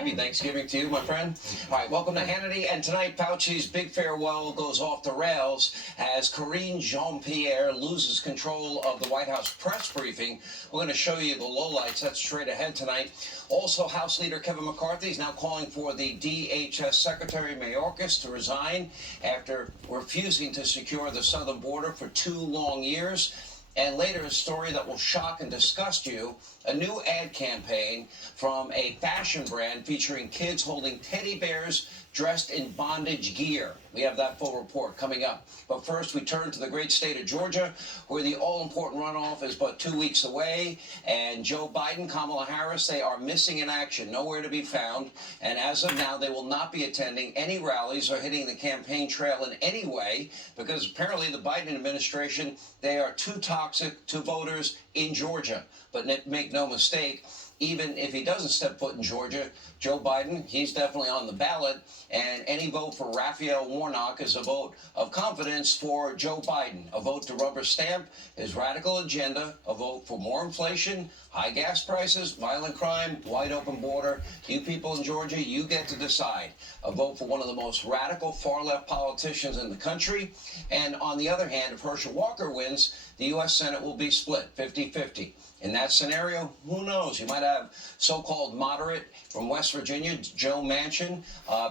Happy Thanksgiving to you, my friend. All right, welcome to Hannity. And tonight, Fauci's big farewell goes off the rails as Karine Jean-Pierre loses control of the White House press briefing. We're going to show you the lowlights. That's straight ahead tonight. Also, House Leader Kevin McCarthy is now calling for the DHS Secretary Mayorkas to resign after refusing to secure the southern border for 2 long years. And later, a story that will shock and disgust you, a new ad campaign from a fashion brand featuring kids holding teddy bears dressed in bondage gear. We have that full report coming up. But first, we turn to the great state of Georgia, where the all-important runoff is but 2 weeks away. And Joe Biden, Kamala Harris, they are missing in action, nowhere to be found. And as of now, they will not be attending any rallies or hitting the campaign trail in any way, because apparently the Biden administration, they are too toxic to voters in Georgia. But make no mistake, even if he doesn't step foot in Georgia, Joe Biden, he's definitely on the ballot. And any vote for Raphael Warnock is a vote of confidence for Joe Biden, a vote to rubber stamp his radical agenda, a vote for more inflation, high gas prices, violent crime, wide open border. You people in Georgia, you get to decide. A vote for one of the most radical far-left politicians in the country. And on the other hand, if Herschel Walker wins, the U.S. Senate will be split 50-50. In that scenario, who knows? You might have so-called moderate from West Virginia, Joe Manchin,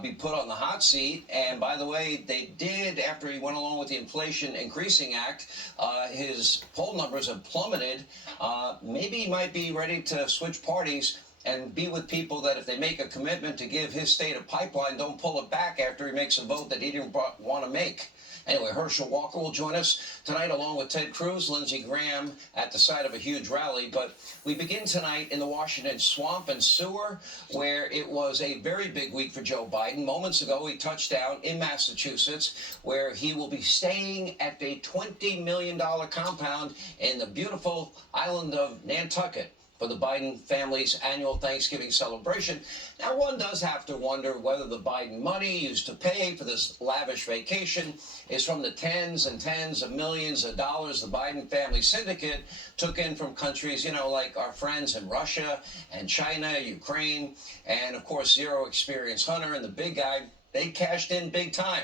be put on the hot seat. And by the way, they did, after he went along with the Inflation Increasing Act, his poll numbers have plummeted. Maybe he might be ready to switch parties and be with people that if they make a commitment to give his state a pipeline, don't pull it back after he makes a vote that he didn't want to make. Anyway, Herschel Walker will join us tonight along with Ted Cruz, Lindsey Graham at the site of a huge rally. But we begin tonight in the Washington swamp and sewer, where it was a very big week for Joe Biden. Moments ago, he touched down in Massachusetts, where he will be staying at a $20 million compound in the beautiful island of Nantucket for the Biden family's annual Thanksgiving celebration. Now, one does have to wonder whether the Biden money used to pay for this lavish vacation is from the tens and tens of millions of dollars the Biden family syndicate took in from countries, you know, like our friends in Russia and China, Ukraine, and of course, Zero Experience Hunter and the big guy. They cashed in big time.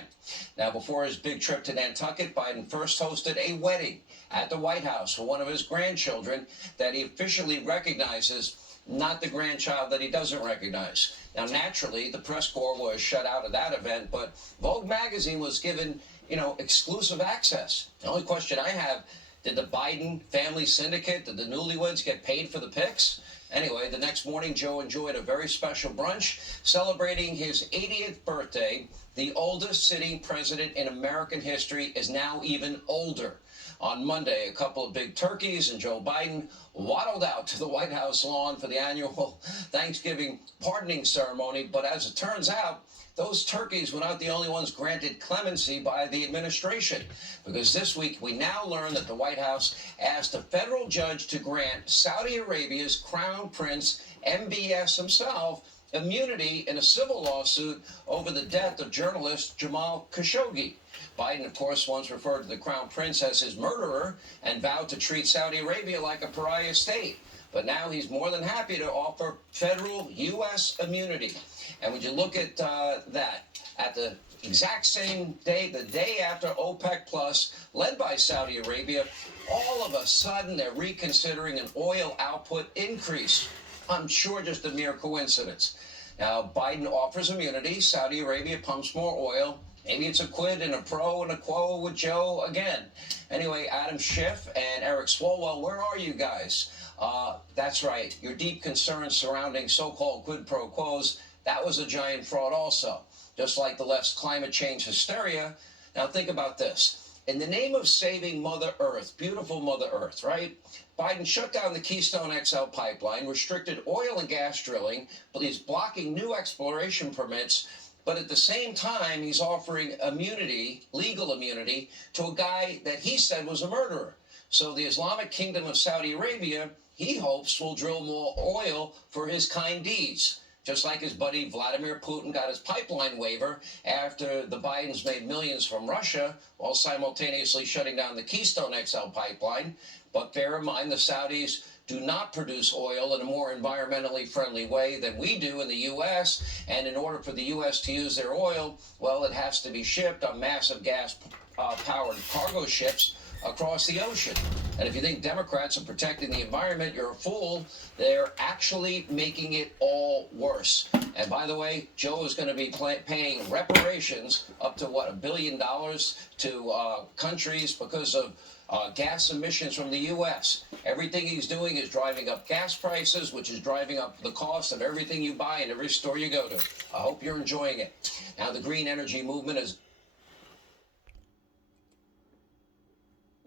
Now, before his big trip to Nantucket, Biden first hosted a wedding at the White House for one of his grandchildren that he officially recognizes, not the grandchild that he doesn't recognize. Now, naturally, the press corps was shut out of that event, but Vogue magazine was given, you know, exclusive access. The only question I have, did the Biden family syndicate, did the newlyweds get paid for the pics? Anyway, the next morning, Joe enjoyed a very special brunch celebrating his 80th birthday. The oldest sitting president in American history is now even older. On Monday, a couple of big turkeys and Joe Biden waddled out to the White House lawn for the annual Thanksgiving pardoning ceremony. But as it turns out, those turkeys were not the only ones granted clemency by the administration, because this week we now learn that the White House asked a federal judge to grant Saudi Arabia's Crown Prince, MBS himself, immunity in a civil lawsuit over the death of journalist Jamal Khashoggi. Biden, of course, once referred to the Crown Prince as his murderer and vowed to treat Saudi Arabia like a pariah state. But now he's more than happy to offer federal U.S. immunity. And when you look at that, at the exact same day, the day after OPEC Plus, led by Saudi Arabia, all of a sudden they're reconsidering an oil output increase. I'm sure just a mere coincidence. Now, Biden offers immunity. Saudi Arabia pumps more oil. Maybe it's a quid and a pro and a quo with Joe again. Anyway, Adam Schiff and Eric Swalwell, where are you guys? That's right. Your deep concerns surrounding so-called quid pro quos, that was a giant fraud also. Just like the left's climate change hysteria. Now think about this. In the name of saving Mother Earth, beautiful Mother Earth, right? Biden shut down the Keystone XL pipeline, restricted oil and gas drilling, but he's blocking new exploration permits. But at the same time, he's offering immunity, legal immunity, to a guy that he said was a murderer. So the Islamic Kingdom of Saudi Arabia, he hopes, will drill more oil for his kind deeds. Just like his buddy Vladimir Putin got his pipeline waiver after the Bidens made millions from Russia while simultaneously shutting down the Keystone XL pipeline. But bear in mind, the Saudis do not produce oil in a more environmentally friendly way than we do in the U.S. And in order for the U.S. to use their oil, well, it has to be shipped on massive gas-powered cargo ships across the ocean. And if you think Democrats are protecting the environment, you're a fool. They're actually making it all worse. And by the way, Joe is going to be paying reparations up to, what, $1 billion to countries because of gas emissions from the U.S. Everything he's doing is driving up gas prices, which is driving up the cost of everything you buy in every store you go to. I hope you're enjoying it. Now, the green energy movement is...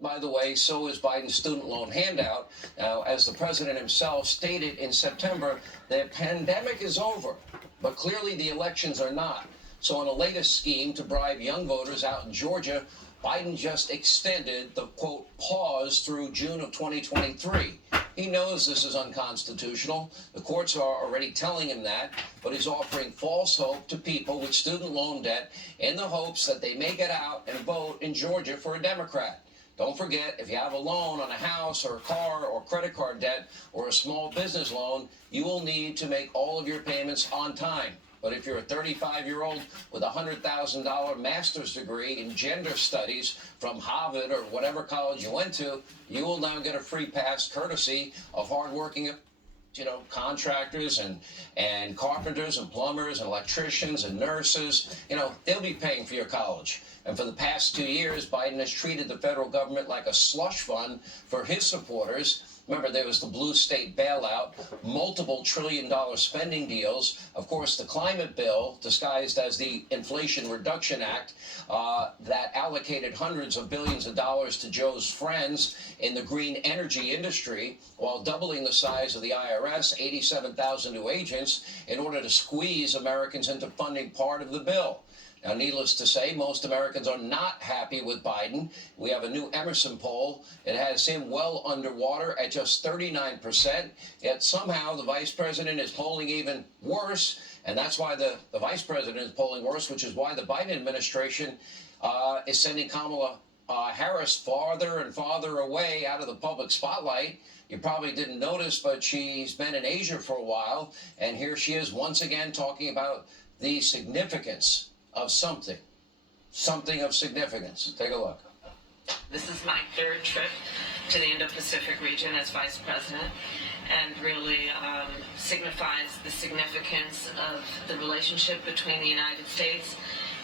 By the way, so is Biden's student loan handout. Now, as the president himself stated in September, the pandemic is over, but clearly the elections are not. So in the latest scheme to bribe young voters out in Georgia, Biden just extended the, quote, pause through June of 2023. He knows this is unconstitutional. The courts are already telling him that, but he's offering false hope to people with student loan debt in the hopes that they may get out and vote in Georgia for a Democrat. Don't forget, if you have a loan on a house or a car or credit card debt or a small business loan, you will need to make all of your payments on time. But if you're a 35-year-old with a $100,000 master's degree in gender studies from Harvard or whatever college you went to, you will now get a free pass courtesy of hardworking, contractors and carpenters and plumbers and electricians and nurses. They'll be paying for your college. And for the past 2 years, Biden has treated the federal government like a slush fund for his supporters. Remember, there was the blue state bailout, multiple trillion-dollar spending deals. Of course, the climate bill, disguised as the Inflation Reduction Act, that allocated hundreds of billions of dollars to Joe's friends in the green energy industry, while doubling the size of the IRS, 87,000 new agents, in order to squeeze Americans into funding part of the bill. Now, needless to say, most Americans are not happy with Biden. We have a new Emerson poll. It has him well underwater at just 39%. Yet somehow the vice president is polling even worse. And that's why the vice president is polling worse, which is why the Biden administration is sending Kamala Harris farther and farther away out of the public spotlight. You probably didn't notice, but she's been in Asia for a while. And here she is once again talking about the significance of something of significance. Take a look. This is my third trip to the Indo-Pacific region as vice president, and really signifies the significance of the relationship between the United States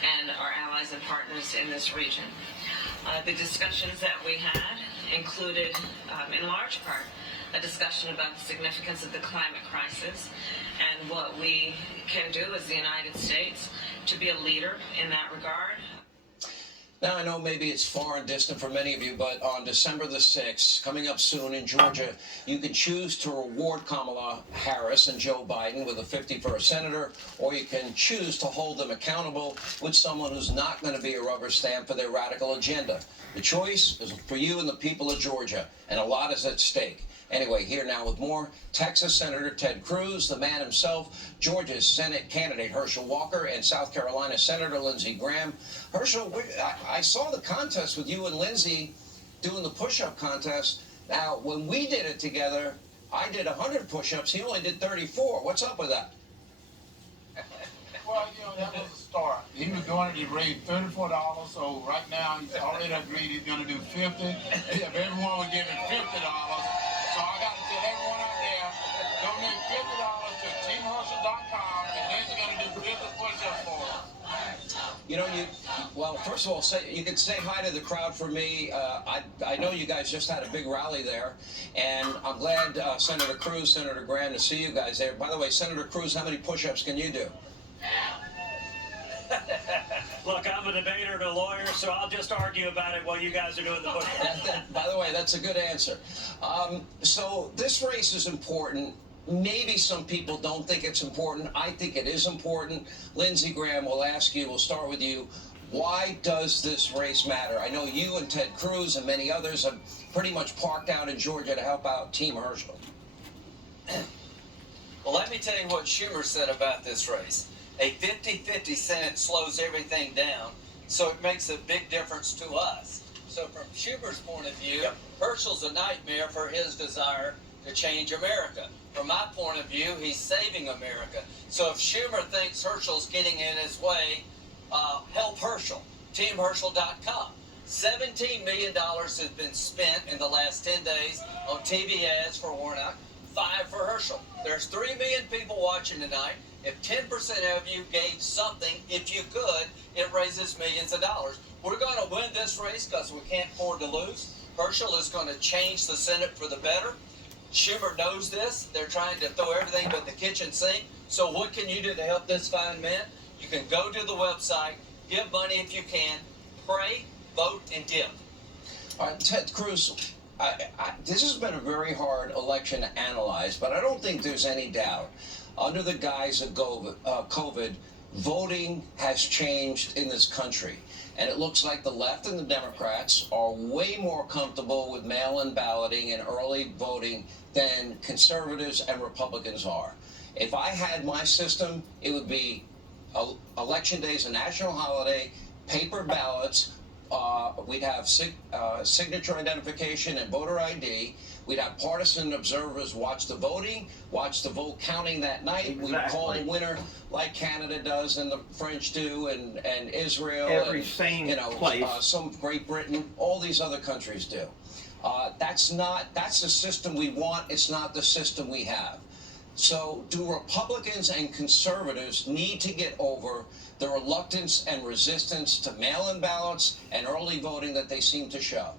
and our allies and partners in this region. The discussions that we had included, in large part, a discussion about the significance of the climate crisis and what we can do as the United States to be a leader in that regard. Now, I know maybe it's far and distant for many of you, but on December the 6th, coming up soon in Georgia, you can choose to reward Kamala Harris and Joe Biden with a 51st senator, or you can choose to hold them accountable with someone who's not going to be a rubber stamp for their radical agenda. The choice is for you and the people of Georgia, and a lot is at stake. Anyway, here now with more, Texas Senator Ted Cruz, the man himself, Georgia's Senate candidate Herschel Walker, and South Carolina Senator Lindsey Graham. Herschel, I saw the contest with you and Lindsey doing the push-up contest. Now, when we did it together, I did 100 push-ups. He only did 34. What's up with that? Well, that was a start. He was doing it, he raised $34, so right now he's already agreed he's going to do 50. If everyone would give him $50, so I got to tell everyone out there, donate $50 to teamherschel.com, and Lindsey's going to do 50 push-ups for us. Well, first of all, you can say hi to the crowd for me. I know you guys just had a big rally there, and I'm glad Senator Cruz, Senator Graham, to see you guys there. By the way, Senator Cruz, how many push-ups can you do? Look, I'm a debater and a lawyer, so I'll just argue about it while you guys are doing the push-ups. By the way, that's a good answer. So this race is important. Maybe some people don't think it's important. I think it is important. Lindsey Graham, will ask you, we'll start with you. Why does this race matter? I know you and Ted Cruz and many others have pretty much parked out in Georgia to help out Team Herschel. Well, let me tell you what Schumer said about this race. A 50-50 Senate slows everything down, so it makes a big difference to us. So from Schumer's point of view, Herschel's a nightmare for his desire to change America. From my point of view, he's saving America. So if Schumer thinks Herschel's getting in his way, help Herschel. TeamHerschel.com. $17 million has been spent in the last 10 days on TV ads for Warnock, 5 for Herschel. There's 3 million people watching tonight. If 10% of you gave something, if you could, it raises millions of dollars. We're going to win this race because we can't afford to lose. Herschel is going to change the Senate for the better. Schumer knows this. They're trying to throw everything but the kitchen sink. So what can you do to help this fine man? You can go to the website, give money if you can, pray, vote, and give. Ted Cruz, this has been a very hard election to analyze, but I don't think there's any doubt. Under the guise of COVID, voting has changed in this country. And it looks like the left and the Democrats are way more comfortable with mail-in balloting and early voting than conservatives and Republicans are. If I had my system, it would be election day is a national holiday, paper ballots. We'd have signature identification and voter ID. We'd have partisan observers watch the voting, watch the vote counting that night. Exactly. We'd call a winner like Canada does and the French do and Israel. Every and, sane place. Some Great Britain, all these other countries do. That's the system we want. It's not the system we have. So do Republicans and conservatives need to get over the reluctance and resistance to mail-in ballots and early voting that they seem to show?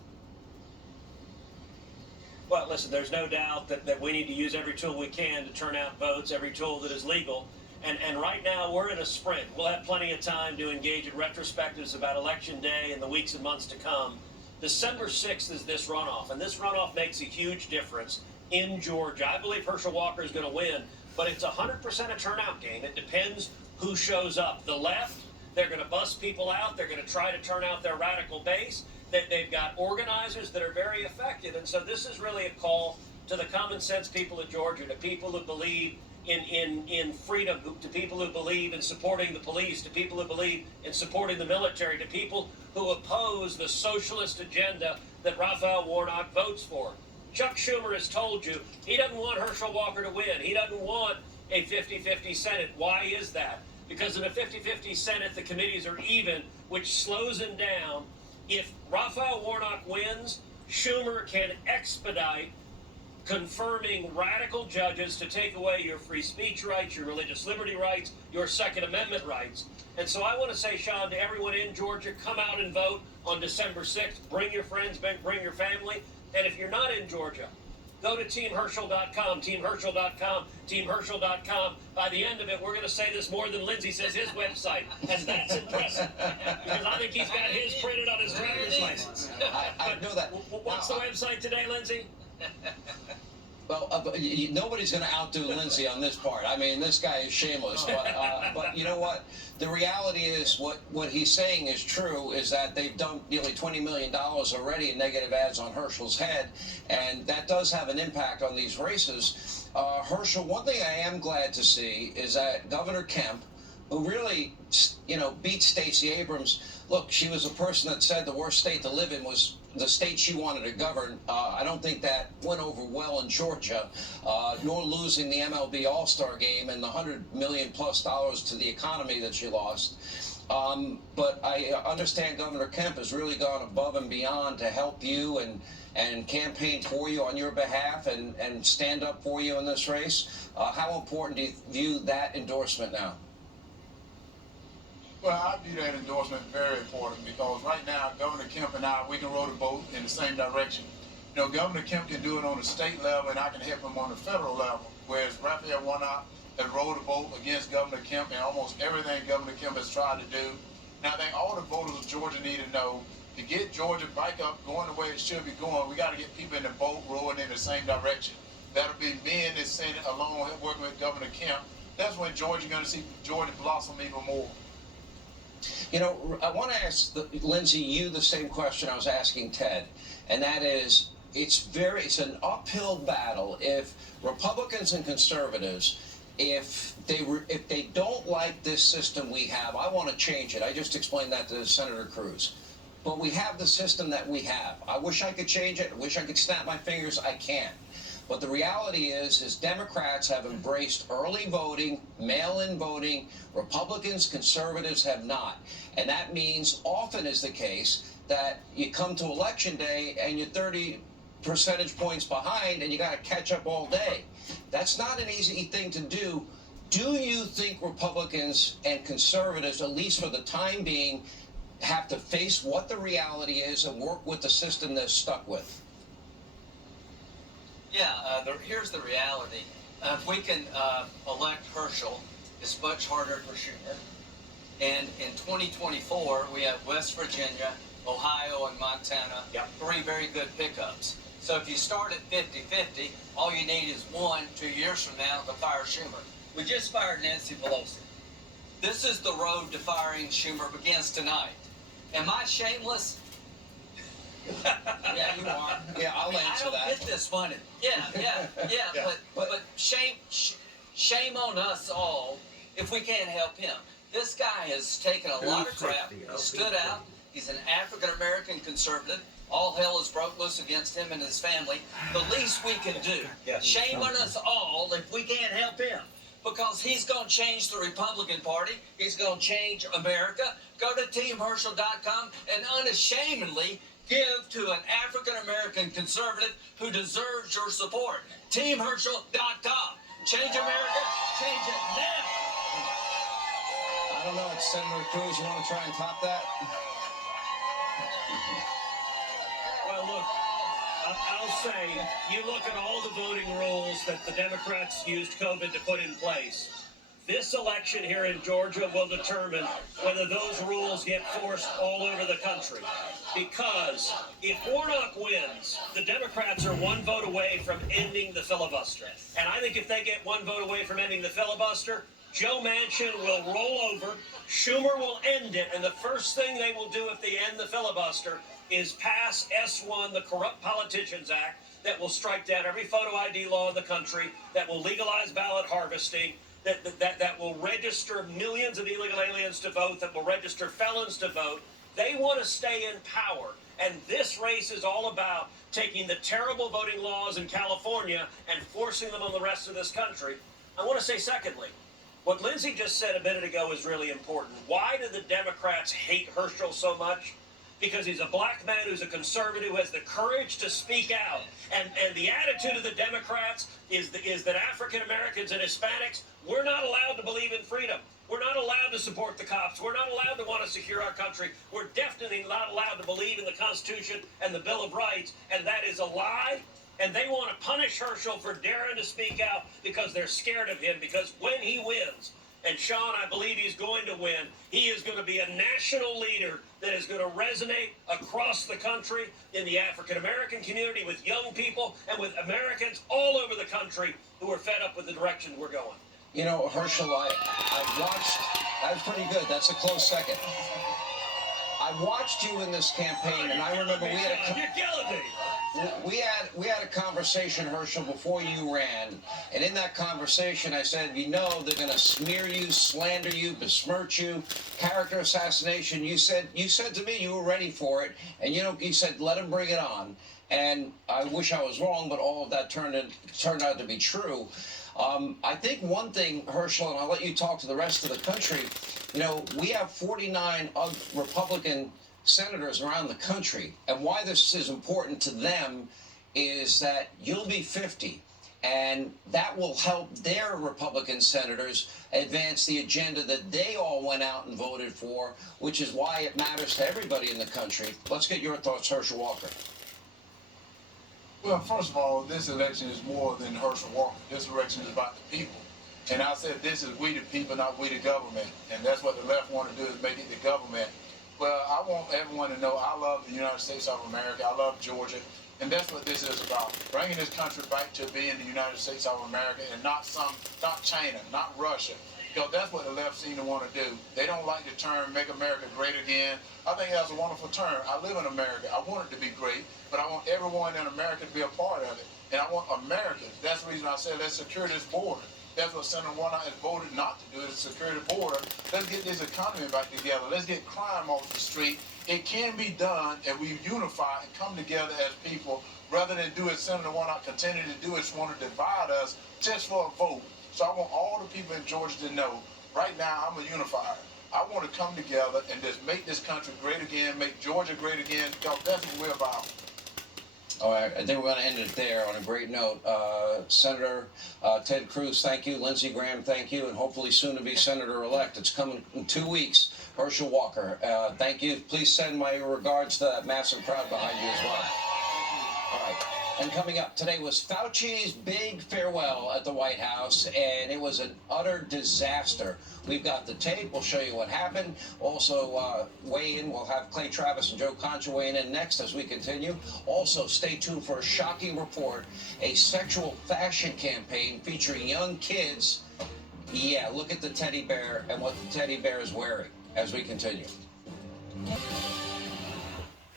Well, listen, there's no doubt that we need to use every tool we can to turn out votes, every tool that is legal. And right now, we're in a sprint. We'll have plenty of time to engage in retrospectives about Election Day and the weeks and months to come. December 6th is this runoff, and this runoff makes a huge difference in Georgia. I believe Herschel Walker is going to win, but it's 100% a turnout game. It depends who shows up. The left, they're going to bust people out. They're going to try to turn out their radical base. They've got organizers that are very effective. And so this is really a call to the common sense people of Georgia, to people who believe in freedom, to people who believe in supporting the police, to people who believe in supporting the military, to people who oppose the socialist agenda that Raphael Warnock votes for. Chuck Schumer has told you he doesn't want Herschel Walker to win. He doesn't want a 50-50 Senate. Why is that? Because in a 50-50 Senate, the committees are even, which slows him down. If Raphael Warnock wins, Schumer can expedite confirming radical judges to take away your free speech rights, your religious liberty rights, your Second Amendment rights. And so I want to say, Sean, to everyone in Georgia, come out and vote on December 6th. Bring your friends, bring your family. And if you're not in Georgia, go to TeamHerschel.com, TeamHerschel.com, TeamHerschel.com. By the end of it, we're going to say this more than Lindsay says his website, and that's impressive. Because I think he's got his printed on his driver's license. I know that. What's the website today, Lindsay? Well, nobody's going to outdo Lindsay on this part. I mean, this guy is shameless. But you know what? The reality is what he's saying is true, is that they've dumped nearly $20 million already in negative ads on Herschel's head, and that does have an impact on these races. Herschel, one thing I am glad to see is that Governor Kemp, who really, beat Stacey Abrams. Look, she was a person that said the worst state to live in was the state she wanted to govern. I don't think that went over well in Georgia, nor losing the MLB All-Star game and the $100 million plus to the economy that she lost. But I understand Governor Kemp has really gone above and beyond to help you and campaign for you on your behalf and stand up for you in this race. How important do you view that endorsement now? Well, I view that endorsement very important because right now, Governor Kemp and I, we can row the boat in the same direction. Governor Kemp can do it on the state level and I can help him on the federal level, whereas Raphael Warnock has rowed the boat against Governor Kemp and almost everything Governor Kemp has tried to do. Now, I think all the voters of Georgia need to know, to get Georgia back up, going the way it should be going, we got to get people in the boat rowing in the same direction. That'll be me in the Senate along working with Governor Kemp. That's when Georgia's going to see Georgia blossom even more. I want to ask Lindsay you the same question I was asking Ted, and that is, it's an uphill battle if Republicans and conservatives, if they don't like this system we have. I want to change it. I just explained that to Senator Cruz. But we have the system that we have. I wish I could change it. I wish I could snap my fingers. I can't. But the reality is Democrats have embraced early voting, mail-in voting. Republicans, conservatives have not. And that means often is the case that you come to election day and you're 30 percentage points behind and you got to catch up all day. That's not an easy thing to do. Do you think Republicans and conservatives, at least for the time being, have to face what the reality is and work with the system they're stuck with? Yeah, here's the reality. If we can elect Herschel, it's much harder for Schumer. And in 2024, we have West Virginia, Ohio, and Montana, three very good pickups. So if you start at 50-50, all you need is 2 years from now to fire Schumer. We just fired Nancy Pelosi. This is the road to firing Schumer begins tonight. Am I shameless? Yeah, you are. Yeah, I'll answer that. I don't get this money. Yeah. But shame on us all if we can't help him. This guy has taken a lot of crap. He stood out. He's an African-American conservative. All hell is broke loose against him and his family. The least we can do. Shame on us all if we can't help him. Because he's going to change the Republican Party. He's going to change America. Go to teamherschel.com and unashamedly give to an African-American conservative who deserves your support. Teamherschel.com. Change America. Change it now. I don't know. It's Senator Cruz. You want to try and top that? Well, look, I'll say, you look at all the voting rules that the Democrats used COVID to put in place. This election here in Georgia will determine whether those rules get forced all over the country. Because if Warnock wins, the Democrats are one vote away from ending the filibuster. And I think if they get one vote away from ending the filibuster, Joe Manchin will roll over, Schumer will end it, and the first thing they will do if they end the filibuster is pass S1, the Corrupt Politicians Act, that will strike down every photo ID law in the country, that will legalize ballot harvesting, that will register millions of illegal aliens to vote, that will register felons to vote. They want to stay in power. And this race is all about taking the terrible voting laws in California and forcing them on the rest of this country. I want to say, secondly, what Lindsay just said a minute ago is really important. Why do the Democrats hate Herschel so much? Because he's a black man who's a conservative who has the courage to speak out. And the attitude of the Democrats is that African Americans and Hispanics, we're not allowed to believe in freedom. We're not allowed to support the cops. We're not allowed to want to secure our country. We're definitely not allowed to believe in the Constitution and the Bill of Rights. And that is a lie. And they want to punish Herschel for daring to speak out because they're scared of him. Because when he wins, and Sean, I believe he's going to win, he is going to be a national leader that is going to resonate across the country in the African-American community with young people and with Americans all over the country who are fed up with the direction we're going. You know, Herschel, I've watched, that was pretty good. That's a close second. I watched you in this campaign, and I remember we had You're killing me. We had a conversation, Herschel, before you ran, and in that conversation I said, you know, they're going to smear you, slander you, besmirch you, character assassination. You said to me you were ready for it, and you said let them bring it on. And I wish I was wrong, but all of that turned out to be true. I think one thing, Herschel, and I'll let you talk to the rest of the country. You know, we have 49 Republican senators around the country, and why this is important to them is that you'll be 50, and that will help their Republican senators advance the agenda that they all went out and voted for, which is why it matters to everybody in the country. Let's get your thoughts, Herschel Walker. Well, first of all, this election is more than Herschel Walker. This election is about the people. And I said this is we the people, not we the government. And that's what the left want to do, is make it the government. Well, I want everyone to know I love the United States of America. I love Georgia. And that's what this is about. Bringing this country back to being the United States of America and not China, not Russia. Because that's what the left seem to want to do. They don't like the term make America great again. I think that's a wonderful term. I live in America. I want it to be great, but I want everyone in America to be a part of it. And I want Americans. That's the reason I said let's secure this border. That's what Senator Warnock has voted not to do, is security border. Let's get this economy back together. Let's get crime off the street. It can be done if we unify and come together as people, rather than do it Senator Warnock continue to do, is want to divide us just for a vote. So I want all the people in Georgia to know, right now I'm a unifier. I want to come together and just make this country great again, make Georgia great again, because that's what we're about. All right, I think we're going to end it there on a great note. Senator Ted Cruz, thank you. Lindsey Graham, thank you. And hopefully soon to be Senator-elect. It's coming in 2 weeks. Herschel Walker, thank you. Please send my regards to that massive crowd behind you as well. All right. And coming up today was Fauci's big farewell at the White House, and it was an utter disaster. We've got the tape. We'll show you what happened. Also, weigh in. We'll have Clay Travis and Joe Concha weighing in next as we continue. Also, stay tuned for a shocking report, a sexual fashion campaign featuring young kids. Yeah, look at the teddy bear and what the teddy bear is wearing as we continue.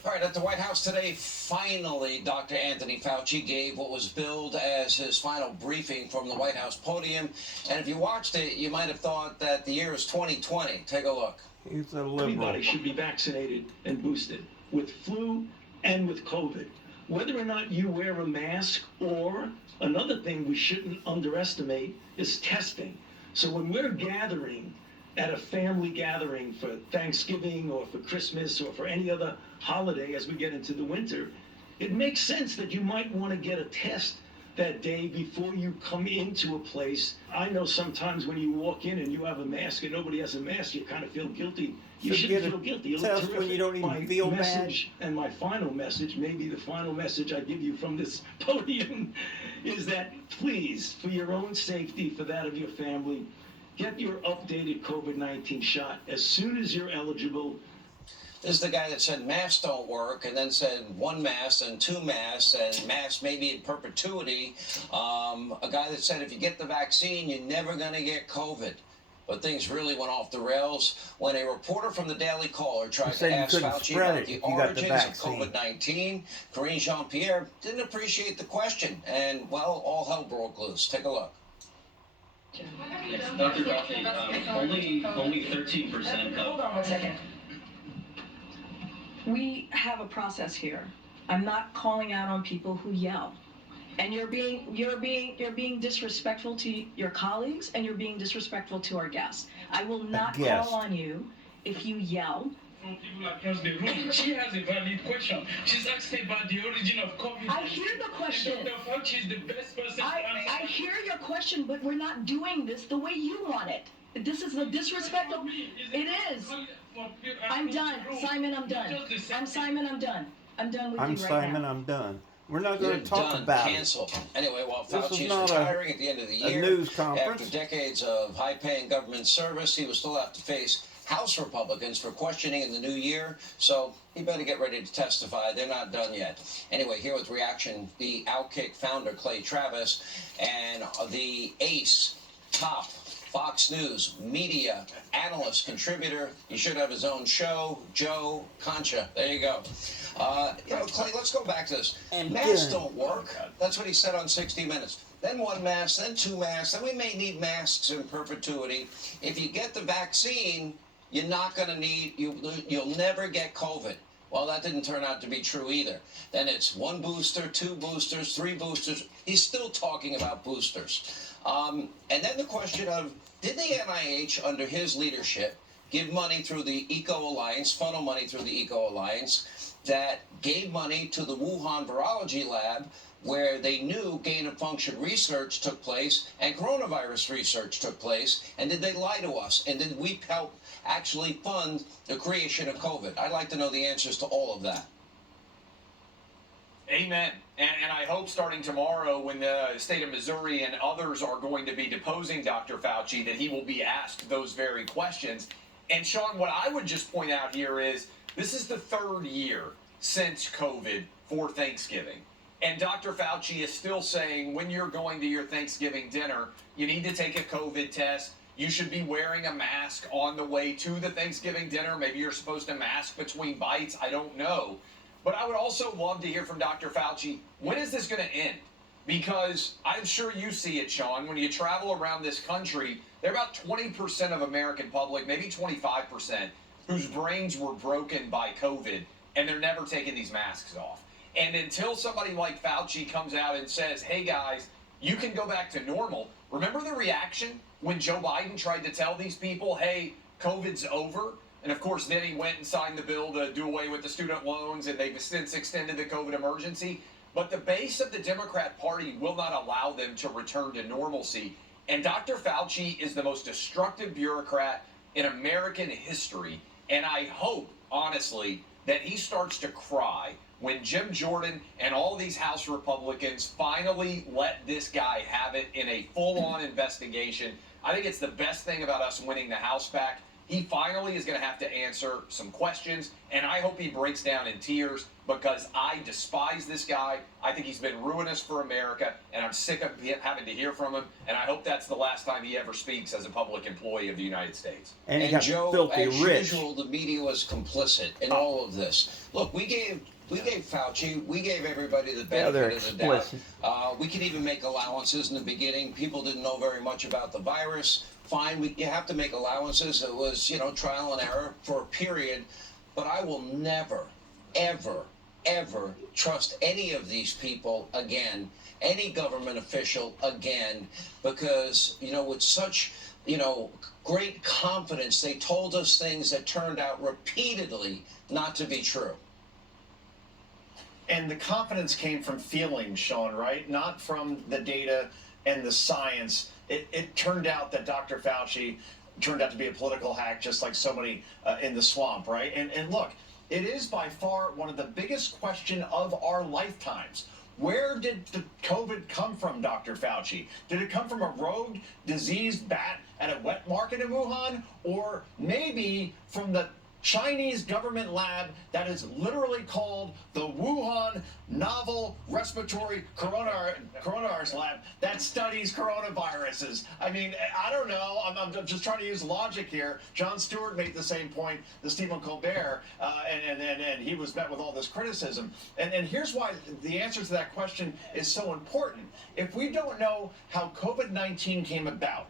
All right, at the White House today, finally, Dr. Anthony Fauci gave what was billed as his final briefing from the White House podium. And if you watched it, you might have thought that the year is 2020. Take a look. He's a liberal. Everybody should be vaccinated and boosted with flu and with COVID. Whether or not you wear a mask, or another thing we shouldn't underestimate is testing. So when we're gathering at a family gathering for Thanksgiving or for Christmas or for any other holiday as we get into the winter, it makes sense that you might want to get a test that day before you come into a place. I know sometimes when you walk in and you have a mask and nobody has a mask, you kind of feel guilty. You shouldn't feel guilty. You look test terrific. when you don't even My feel message, and my final message, maybe the final message I give you from this podium, is that please, for your own safety, for that of your family, get your updated COVID-19 shot as soon as you're eligible. This is the guy that said masks don't work, and then said one mask and two masks, and masks maybe in perpetuity. A guy that said if you get the vaccine, you're never going to get COVID. But things really went off the rails when a reporter from the Daily Caller tried to ask Fauci about the origins of COVID-19. Karine Jean-Pierre didn't appreciate the question, and, well, all hell broke loose. Take a look. Yes, Dr. Fauci, only 13% of... Hold on 1 second. We have a process here. I'm not calling out on people who yell. And you're being disrespectful to your colleagues, and you're being disrespectful to our guests. I will not call on you if you yell. From people across the room. She has a valid question. She's asking about the origin of COVID. I hear the question. And Dr. Fauci is the best person to answer. I hear your question, but we're not doing this the way you want it. This is a disrespectful. It is. I'm done. Simon, I'm done. I'm Simon, I'm done. I'm done with you right now. I'm Simon, I'm done. We're not going to talk about Cancel. Anyway, while This Fauci is is not retiring at the end of the year, news conference. after decades of high-paying government service, he will still have to face House Republicans for questioning in the new year. So he better get ready to testify. They're not done yet. Anyway, here with reaction, the Outkick founder, Clay Travis, and the ace, top Fox News media analyst, contributor. He should have his own show, Joe Concha. There you go. Clay, let's go back to this. Masks don't work. That's what he said on 60 Minutes. Then one mask, then two masks, then we may need masks in perpetuity. If you get the vaccine, you're not going to need, you'll never get COVID. Well, that didn't turn out to be true either. Then it's one booster, two boosters, three boosters. He's still talking about boosters. And then the question of, did the NIH, under his leadership, give money through the Eco Alliance, funnel money through the Eco Alliance, that gave money to the Wuhan Virology Lab, where they knew gain-of-function research took place and coronavirus research took place? And did they lie to us? And did we help actually fund the creation of COVID? I'd like to know the answers to all of that. Amen. And I hope starting tomorrow, when the state of Missouri and others are going to be deposing Dr. Fauci, that he will be asked those very questions. And Sean, what I would just point out here is this is the third year since COVID for Thanksgiving. And Dr. Fauci is still saying when you're going to your Thanksgiving dinner, you need to take a COVID test. You should be wearing a mask on the way to the Thanksgiving dinner. Maybe you're supposed to mask between bites. I don't know. But I would also love to hear from Dr. Fauci, when is this going to end? because I'm sure you see it, Sean, when you travel around this country, there are about 20% of American public, maybe 25%, whose brains were broken by COVID, and they're never taking these masks off. And until somebody like Fauci comes out and says, hey guys, you can go back to normal. Remember the reaction when Joe Biden tried to tell these people, hey, COVID's over? And of course, then he went and signed the bill to do away with the student loans, and they've since extended the COVID emergency. But the base of the Democrat Party will not allow them to return to normalcy. And Dr. Fauci is the most destructive bureaucrat in American history. And I hope, honestly, that he starts to cry when Jim Jordan and all these House Republicans finally let this guy have it in a full-on investigation. I think it's the best thing about us winning the House back. He finally is going to have to answer some questions, and I hope he breaks down in tears because I despise this guy. I think he's been ruinous for America, and I'm sick of having to hear from him, and I hope that's the last time he ever speaks as a public employee of the United States. And Joe, filthy as rich. usual, the media was complicit in all of this. Look, we gave Fauci, we gave everybody the benefit of the doubt. We could even make allowances in the beginning. People didn't know very much about the virus. Fine, you have to make allowances. It was, trial and error for a period. But I will never, ever, ever trust any of these people again, any government official again, because, with such, great confidence, they told us things that turned out repeatedly not to be true. And the confidence came from feeling, Sean, right? Not from the data and the science. It turned out that Dr. Fauci turned out to be a political hack, just like so many in the swamp, right? And look, it is by far one of the biggest questions of our lifetimes. Where did the COVID come from, Dr. Fauci? Did it come from a rogue, diseased bat at a wet market in Wuhan? Or maybe from the Chinese government lab that is literally called the Wuhan Novel Respiratory Coronavirus Lab that studies coronaviruses. I mean, I don't know. I'm just trying to use logic here. Jon Stewart made the same point to Stephen Colbert, and he was met with all this criticism. And here's why the answer to that question is so important. If we don't know how COVID-19 came about,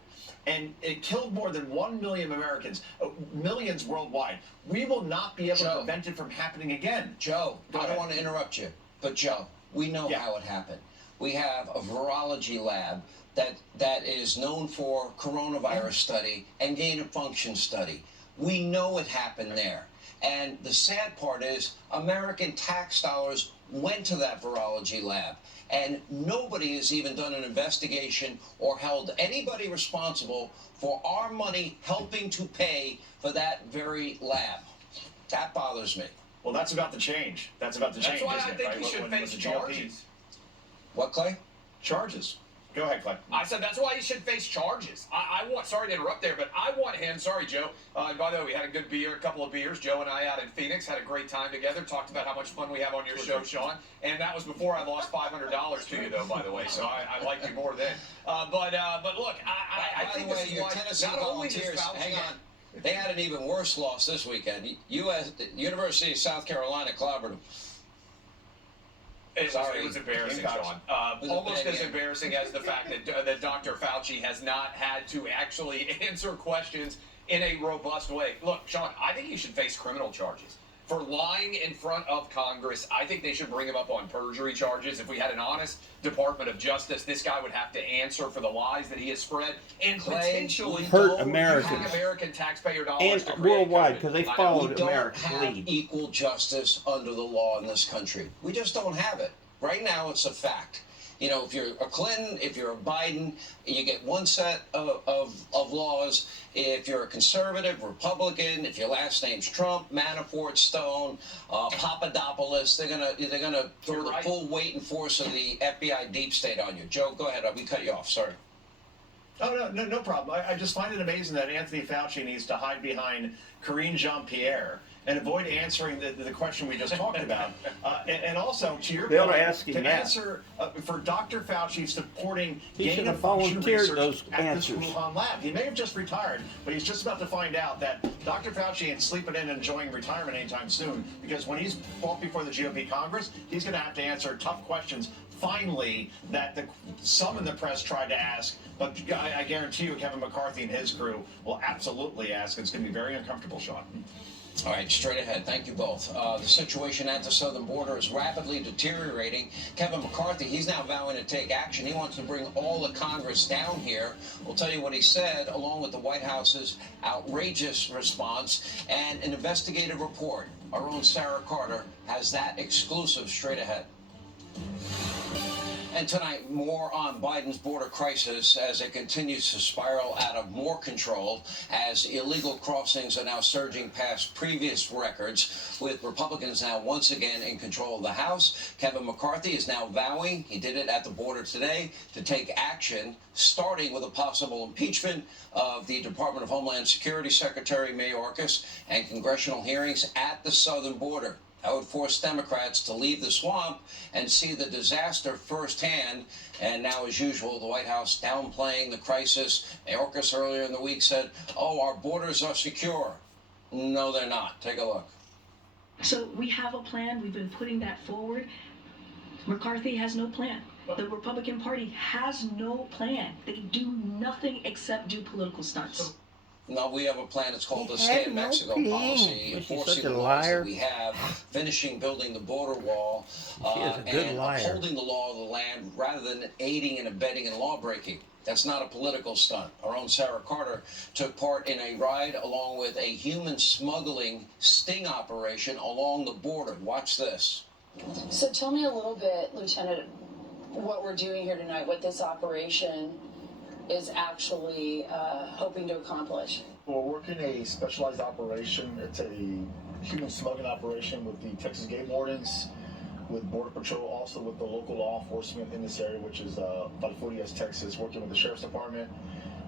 and it killed more than 1 million Americans, millions worldwide, we will not be able to prevent it from happening again. Joe, I don't want to interrupt you, but Joe, we know how it happened. We have a virology lab that is known for coronavirus study and gain of function study. We know it happened there. And the sad part is American tax dollars went to that virology lab. And nobody has even done an investigation or held anybody responsible for our money helping to pay for that very lab. That bothers me. Well, that's about to change. That's about to change. That's why I isn't it, think right? he should face charges. What, Clay? Charges. Go ahead, Clay. I said that's why he should face charges. I want, sorry to interrupt there, but I want him, sorry, Joe. And by the way, we had a couple of beers. Joe and I out in Phoenix had a great time together, talked about how much fun we have on your show, Sean. And that was before I lost $500 to you, though, by the way. So I liked you more then. But look, I think this is why Tennessee not only does Volunteers, Fauci hang on. They had an even worse loss this weekend. University of South Carolina clobbered them. It was embarrassing, Sean. Almost as embarrassing as the fact that Dr. Fauci has not had to actually answer questions in a robust way. Look, Sean, I think he should face criminal charges. For lying in front of Congress, I think they should bring him up on perjury charges. If we had an honest Department of Justice, this guy would have to answer for the lies that he has spread and potentially hurt Americans, American taxpayer dollars and worldwide, because they followed America's lead. We don't have equal justice under the law in this country. We just don't have it. Right now, it's a fact. If you're a Clinton, if you're a Biden, you get one set of laws. If you're a conservative, Republican, if your last name's Trump, Manafort, Stone, Papadopoulos, they're gonna throw the full weight and force of the FBI deep state on you. Joe, go ahead. We cut you off. Sorry. Oh, no problem. I just find it amazing that Anthony Fauci needs to hide behind Karine Jean-Pierre and avoid answering the question we just talked about. And also, to your point, to answer for Dr. Fauci supporting gain of function research at this Wuhan lab. He may have just retired, but he's just about to find out that Dr. Fauci ain't sleeping in and enjoying retirement anytime soon, because when he's brought before the GOP Congress, he's going to have to answer tough questions finally that some in the press tried to ask, but I guarantee you Kevin McCarthy and his crew will absolutely ask. It's going to be very uncomfortable, Sean. All right, straight ahead. Thank you both. The situation at the southern border is rapidly deteriorating. Kevin McCarthy, he's now vowing to take action. He wants to bring all of Congress down here. We'll tell you what he said, along with the White House's outrageous response and an investigative report. Our own Sarah Carter has that exclusive straight ahead. And tonight, more on Biden's border crisis as it continues to spiral out of more control as illegal crossings are now surging past previous records, with Republicans now once again in control of the House. Kevin McCarthy is now vowing, he did it at the border today, to take action, starting with a possible impeachment of the Department of Homeland Security Secretary Mayorkas and congressional hearings at the southern border. That would force Democrats to leave the swamp and see the disaster firsthand. And now, as usual, the White House downplaying the crisis. Mayorkas earlier in the week said, oh, our borders are secure. No, they're not. Take a look. So we have a plan. We've been putting that forward. McCarthy has no plan. The Republican Party has no plan. They do nothing except do political stunts. No, we have a plan. It's called the Stay in Mexico policy, enforcing the laws that we have, finishing building the border wall, and upholding the law of the land rather than aiding and abetting in lawbreaking. That's not a political stunt. Our own Sarah Carter took part in a ride along with a human smuggling sting operation along the border. Watch this. So tell me a little bit, Lieutenant, what we're doing here tonight, what this operation is actually hoping to accomplish. We're working a specialized operation. It's a human smuggling operation with the Texas Game Wardens, with Border Patrol, also with the local law enforcement in this area, which is Valfurias, Texas, working with the Sheriff's Department,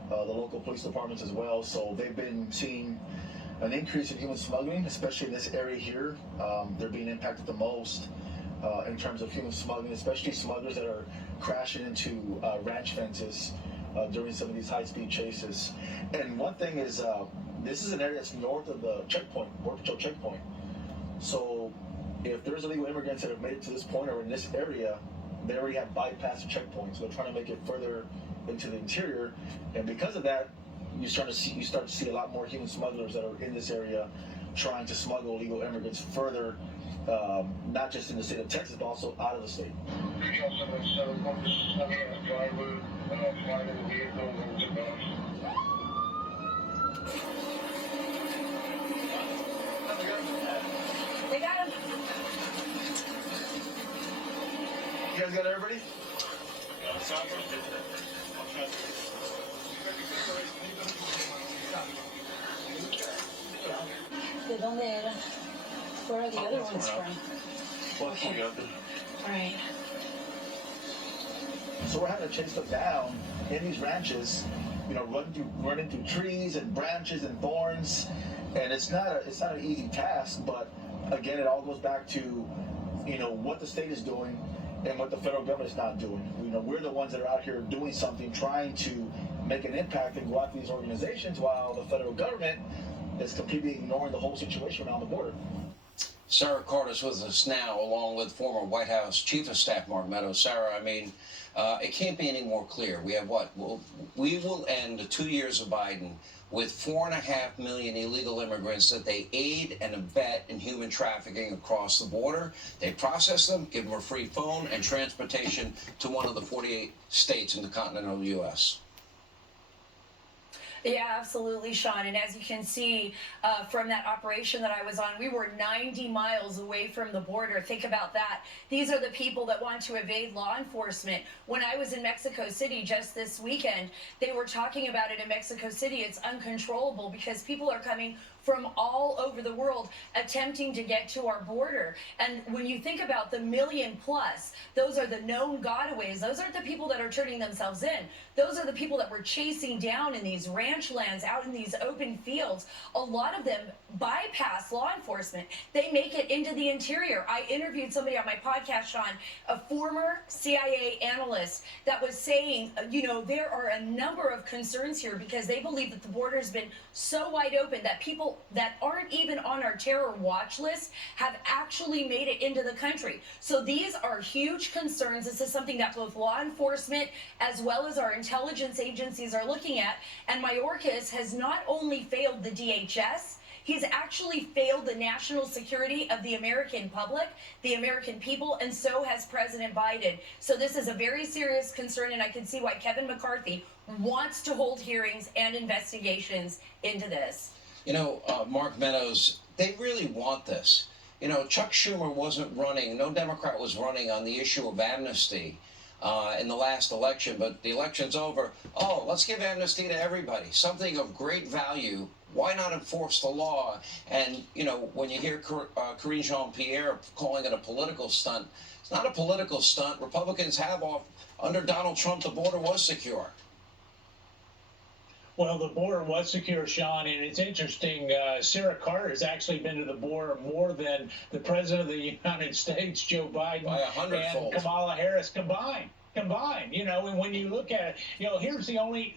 the local police departments as well. So they've been seeing an increase in human smuggling, especially in this area here. They're being impacted the most in terms of human smuggling, especially smugglers that are crashing into ranch fences during some of these high-speed chases. And one thing is, this is an area that's north of the checkpoint, Border Patrol checkpoint. So if there's illegal immigrants that have made it to this point or in this area, they already have bypassed the checkpoint. So they're trying to make it further into the interior. And because of that, you start to see a lot more human smugglers that are in this area trying to smuggle illegal immigrants further, not just in the state of Texas, but also out of the state. They got him. You guys got everybody? ¿De dónde era? Where are the other ones from? Okay. All right. So we're having to chase them down in these ranches, you know, running through trees and branches and thorns, and it's not an easy task. But again, it all goes back to, you know, what the state is doing and what the federal government is not doing. You know, we're the ones that are out here doing something, trying to make an impact and go after these organizations, while the federal government is completely ignoring the whole situation around the border. Sarah Carter's with us now, along with former White House Chief of Staff Mark Meadows. Sarah, I mean, it can't be any more clear. We have what? We will end the 2 years of Biden with 4.5 million illegal immigrants that they aid and abet in human trafficking across the border. They process them, give them a free phone and transportation to one of the 48 states in the continental U.S. Yeah, absolutely, Sean. And as you can see from that operation that I was on, we were 90 miles away from the border. Think about that. These are the people that want to evade law enforcement. When I was in Mexico City just this weekend, they were talking about it in Mexico City. It's uncontrollable because people are coming from all over the world attempting to get to our border. And when you think about the million plus, those are the known gotaways. Those aren't the people that are turning themselves in. Those are the people that we're chasing down in these ranches. ranch lands, out in these open fields. A lot of them bypass law enforcement. They make it into the interior. I interviewed somebody on my podcast, Sean, a former CIA analyst, that was saying, there are a number of concerns here because they believe that the border has been so wide open that people that aren't even on our terror watch list have actually made it into the country. So these are huge concerns. This is something that both law enforcement as well as our intelligence agencies are looking at. And Mayorkas has not only failed the DHS, he's actually failed the national security of the American public, the American people, and so has President Biden. So this is a very serious concern, and I can see why Kevin McCarthy wants to hold hearings and investigations into this. Mark Meadows, they really want this. Chuck Schumer wasn't running, no Democrat was running on the issue of amnesty in the last election, but the election's over. Oh, let's give amnesty to everybody, something of great value. Why not enforce the law? And, when you hear Karine Jean-Pierre calling it a political stunt, it's not a political stunt. Republicans have, under Donald Trump, the border was secure. Well, the border was secure, Sean, and it's interesting. Sarah Carter has actually been to the border more than the President of the United States, Joe Biden, by 100-fold. And Kamala Harris combined. And when you look at it, here's the only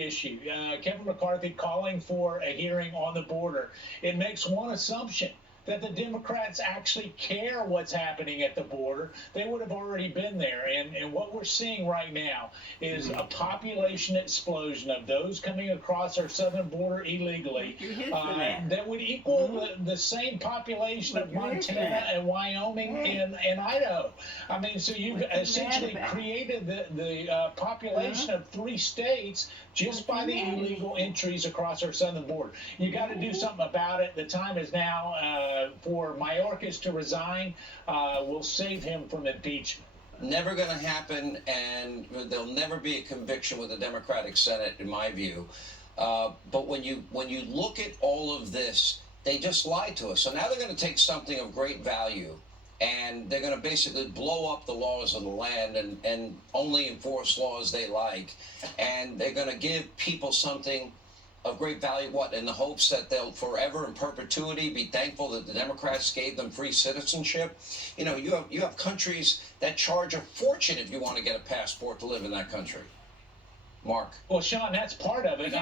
issue. Kevin McCarthy calling for a hearing on the border. It makes one assumption, that the Democrats actually care what's happening at the border. They would have already been there. And what we're seeing right now is a population explosion of those coming across our southern border illegally that would equal the same population of Montana and Wyoming and Idaho. I mean, so you've essentially created the population of 3 states just by the illegal entries across our southern border. You got to do something about it. The time is now for Mayorkas to resign. We'll save him from impeachment. Never going to happen, and there'll never be a conviction with the Democratic Senate, in my view. But when you look at all of this, they just lied to us. So now they're going to take something of great value, and they're going to basically blow up the laws of the land and only enforce laws they like. And they're going to give people something of great value, in the hopes that they'll forever in perpetuity be thankful that the Democrats gave them free citizenship. You have countries that charge a fortune if you want to get a passport to live in that country. Mark. Well, Sean, that's part of it.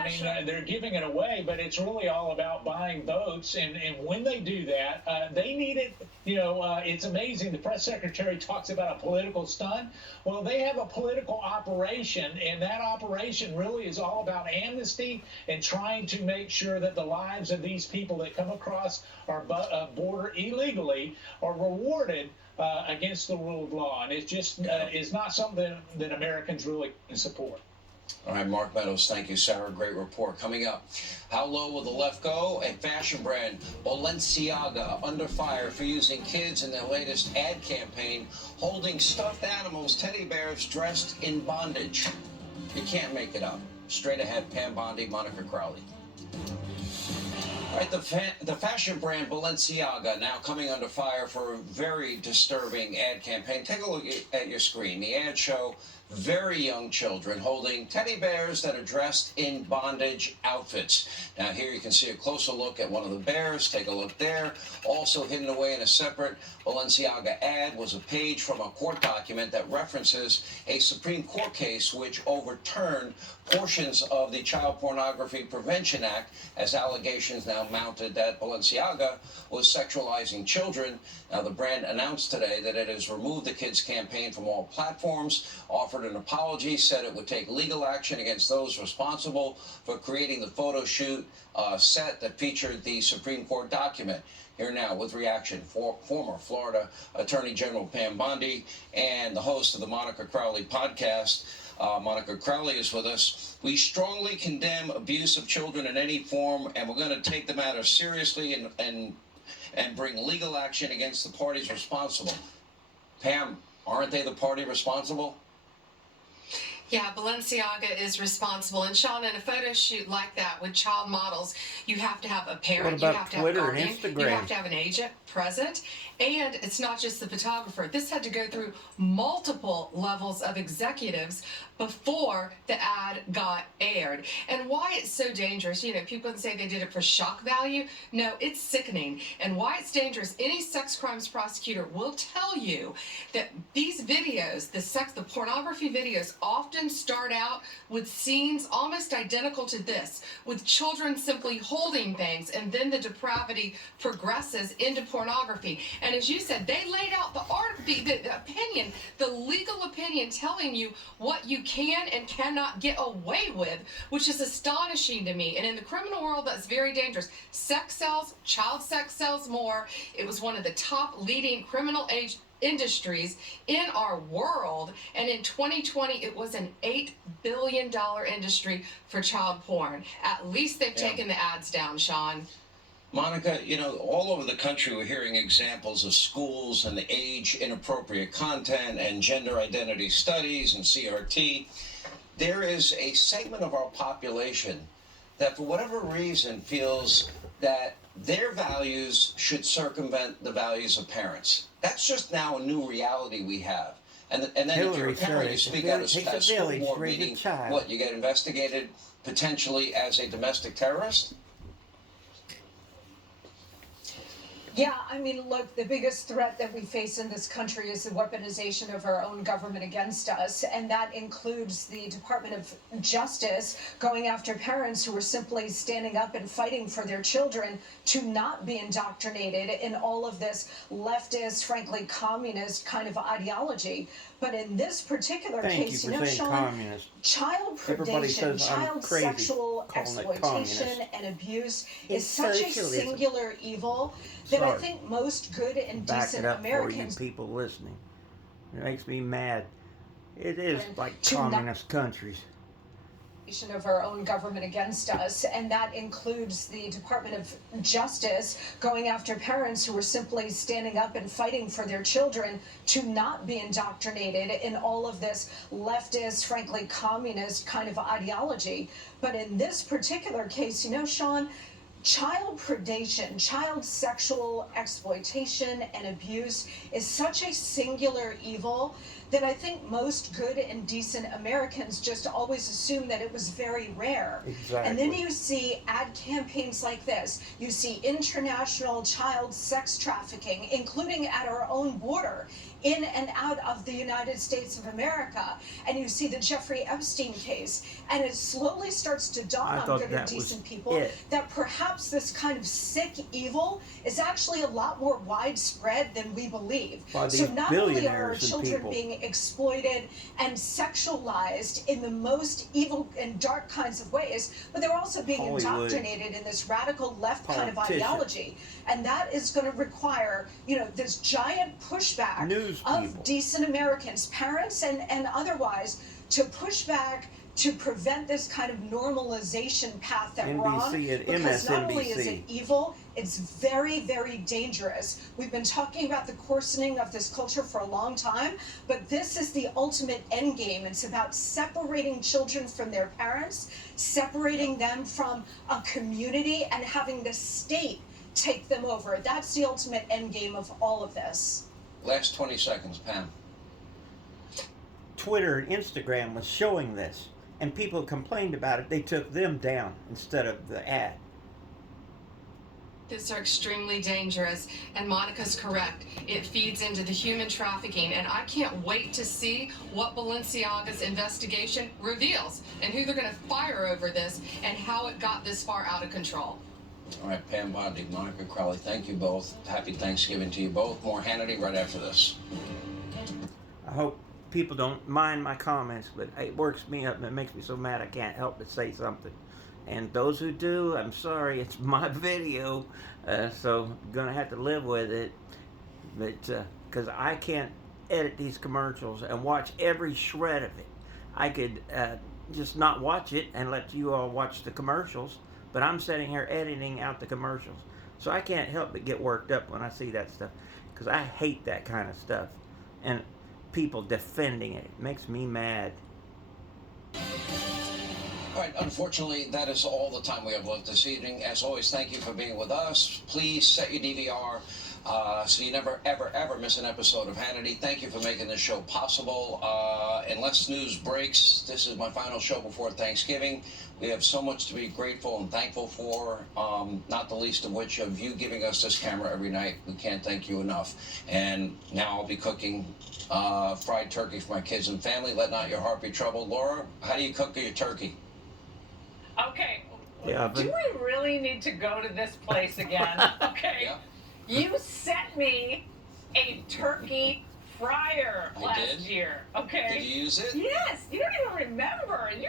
They're giving it away, but it's really all about buying votes. And when they do that, they need it. It's amazing. The press secretary talks about a political stunt. Well, they have a political operation, and that operation really is all about amnesty and trying to make sure that the lives of these people that come across our border illegally are rewarded against the rule of law. And it just is not something that Americans really can support. All right, Mark Meadows, thank you, Sarah. Great report. Coming up, how low will the left go? A fashion brand, Balenciaga, under fire for using kids in their latest ad campaign, holding stuffed animals, teddy bears, dressed in bondage. You can't make it up. Straight ahead, Pam Bondi, Monica Crowley. All right, the fashion brand Balenciaga now coming under fire for a very disturbing ad campaign. Take a look at your screen. The ad show very young children holding teddy bears that are dressed in bondage outfits. Now here you can see a closer look at one of the bears. Take a look there. Also hidden away in a separate Balenciaga ad was a page from a court document that references a Supreme Court case which overturned portions of the Child Pornography Prevention Act as allegations now mounted that Balenciaga was sexualizing children. Now the brand announced today that it has removed the kids campaign from all platforms, offered an apology, said it would take legal action against those responsible for creating the photo shoot set that featured the Supreme Court document. Here now with reaction, former Florida Attorney General Pam Bondi and the host of the Monica Crowley podcast. Monica Crowley is with us. We strongly condemn abuse of children in any form, and we're going to take the matter seriously and bring legal action against the parties responsible. Pam, aren't they the party responsible? Yeah, Balenciaga is responsible. And Sean, in a photo shoot like that with child models, you have to have a parent, you What have about to have a Twitter and guardian, you Instagram? have to have an agent present, and it's not just the photographer. This had to go through multiple levels of executives before the ad got aired. And why it's so dangerous, you know, people can say they did it for shock value. No, it's sickening. And why it's dangerous, any sex crimes prosecutor will tell you that these videos, the pornography videos, often start out with scenes almost identical to this, with children simply holding things, and then the depravity progresses into pornography. And as you said, they laid out the opinion, the legal opinion, telling you what you can and cannot get away with, which is astonishing to me. And in the criminal world, that's very dangerous. Sex sells, child sex sells more. It was one of the top leading criminal age industries in our world, and in 2020 it was an $8 billion industry for child porn. At least they've taken the ads down, Sean. Monica, you know, all over the country we're hearing examples of schools and age inappropriate content and gender identity studies and CRT. There is a segment of our population that for whatever reason feels that their values should circumvent the values of parents. That's just now a new reality we have. And then if you're a Hillary parent, you said speak at a school village board to raise a meeting, child. what, you get investigated potentially as a domestic terrorist? Yeah, I mean, look, the biggest threat that we face in this country is the weaponization of our own government against us, and that includes the Department of Justice going after parents who are simply standing up and fighting for their children to not be indoctrinated in all of this leftist, frankly, communist kind of ideology. But in this particular case, you know, Sean, communist. child Everybody predation, says I'm child crazy sexual calling it exploitation communist. and abuse It's is such a socialism. singular evil that I Sorry. think most good and Back decent it up Americans for you people listening. It makes me mad. It is like to not- communist countries. of our own government against us, and that includes the Department of Justice going after parents who are simply standing up and fighting for their children to not be indoctrinated in all of this leftist, frankly, communist kind of ideology. But in this particular case, you know, Sean, child predation, child sexual exploitation and abuse is such a singular evil that I think most good and decent Americans just always assume that it was very rare. Exactly. And then you see ad campaigns like this. You see international child sex trafficking, including at our own border, in and out of the United States of America. And you see the Jeffrey Epstein case. And it slowly starts to dawn on good and decent people that perhaps this kind of sick evil is actually a lot more widespread than we believe. By So these not only are our billionaires and children people. being exploited and sexualized in the most evil and dark kinds of ways, but they're also being Hollywood indoctrinated in this radical left kind of politician. ideology. And that is going to require, you know, this giant pushback News of people. decent Americans, parents and otherwise, to push back to prevent this kind of normalization path that we're on. NBC and Because not only is it MSNBC. evil, it's very, very dangerous. We've been talking about the coarsening of this culture for a long time, but this is the ultimate end game. It's about separating children from their parents, separating them from a community, and having the state take them over. That's the ultimate end game of all of this. Last 20 seconds, Pam. Twitter and Instagram was showing this, and people complained about it. They took them down instead of the ad. These are extremely dangerous, and Monica's correct. It feeds into the human trafficking, and I can't wait to see what Balenciaga's investigation reveals and who they're going to fire over this and how it got this far out of control. All right, Pam Bondi, Monica Crowley, thank you both. Happy Thanksgiving to you both. More Hannity right after this. I hope people don't mind my comments, but it works me up and it makes me so mad I can't help but say something. And those who do, I'm sorry, it's my video, so I'm gonna have to live with it. But because I can't edit these commercials and watch every shred of it. I could just not watch it and let you all watch the commercials, but I'm sitting here editing out the commercials. So I can't help but get worked up when I see that stuff, because I hate that kind of stuff. And people defending it. It makes me mad. All right, unfortunately, that is all the time we have left this evening. As always, thank you for being with us. Please set your DVR so you never, ever, ever miss an episode of Hannity. Thank you for making this show possible. Unless news breaks, this is my final show before Thanksgiving. We have so much to be grateful and thankful for, not the least of which of you giving us this camera every night. We can't thank you enough. And now I'll be cooking fried turkey for my kids and family. Let not your heart be troubled. Laura, how do you cook your turkey? Okay. Yeah, Do we really need to go to this place again? Okay. Yeah. You sent me a turkey fryer last year. Okay. Did you use it? Yes. You don't even remember. You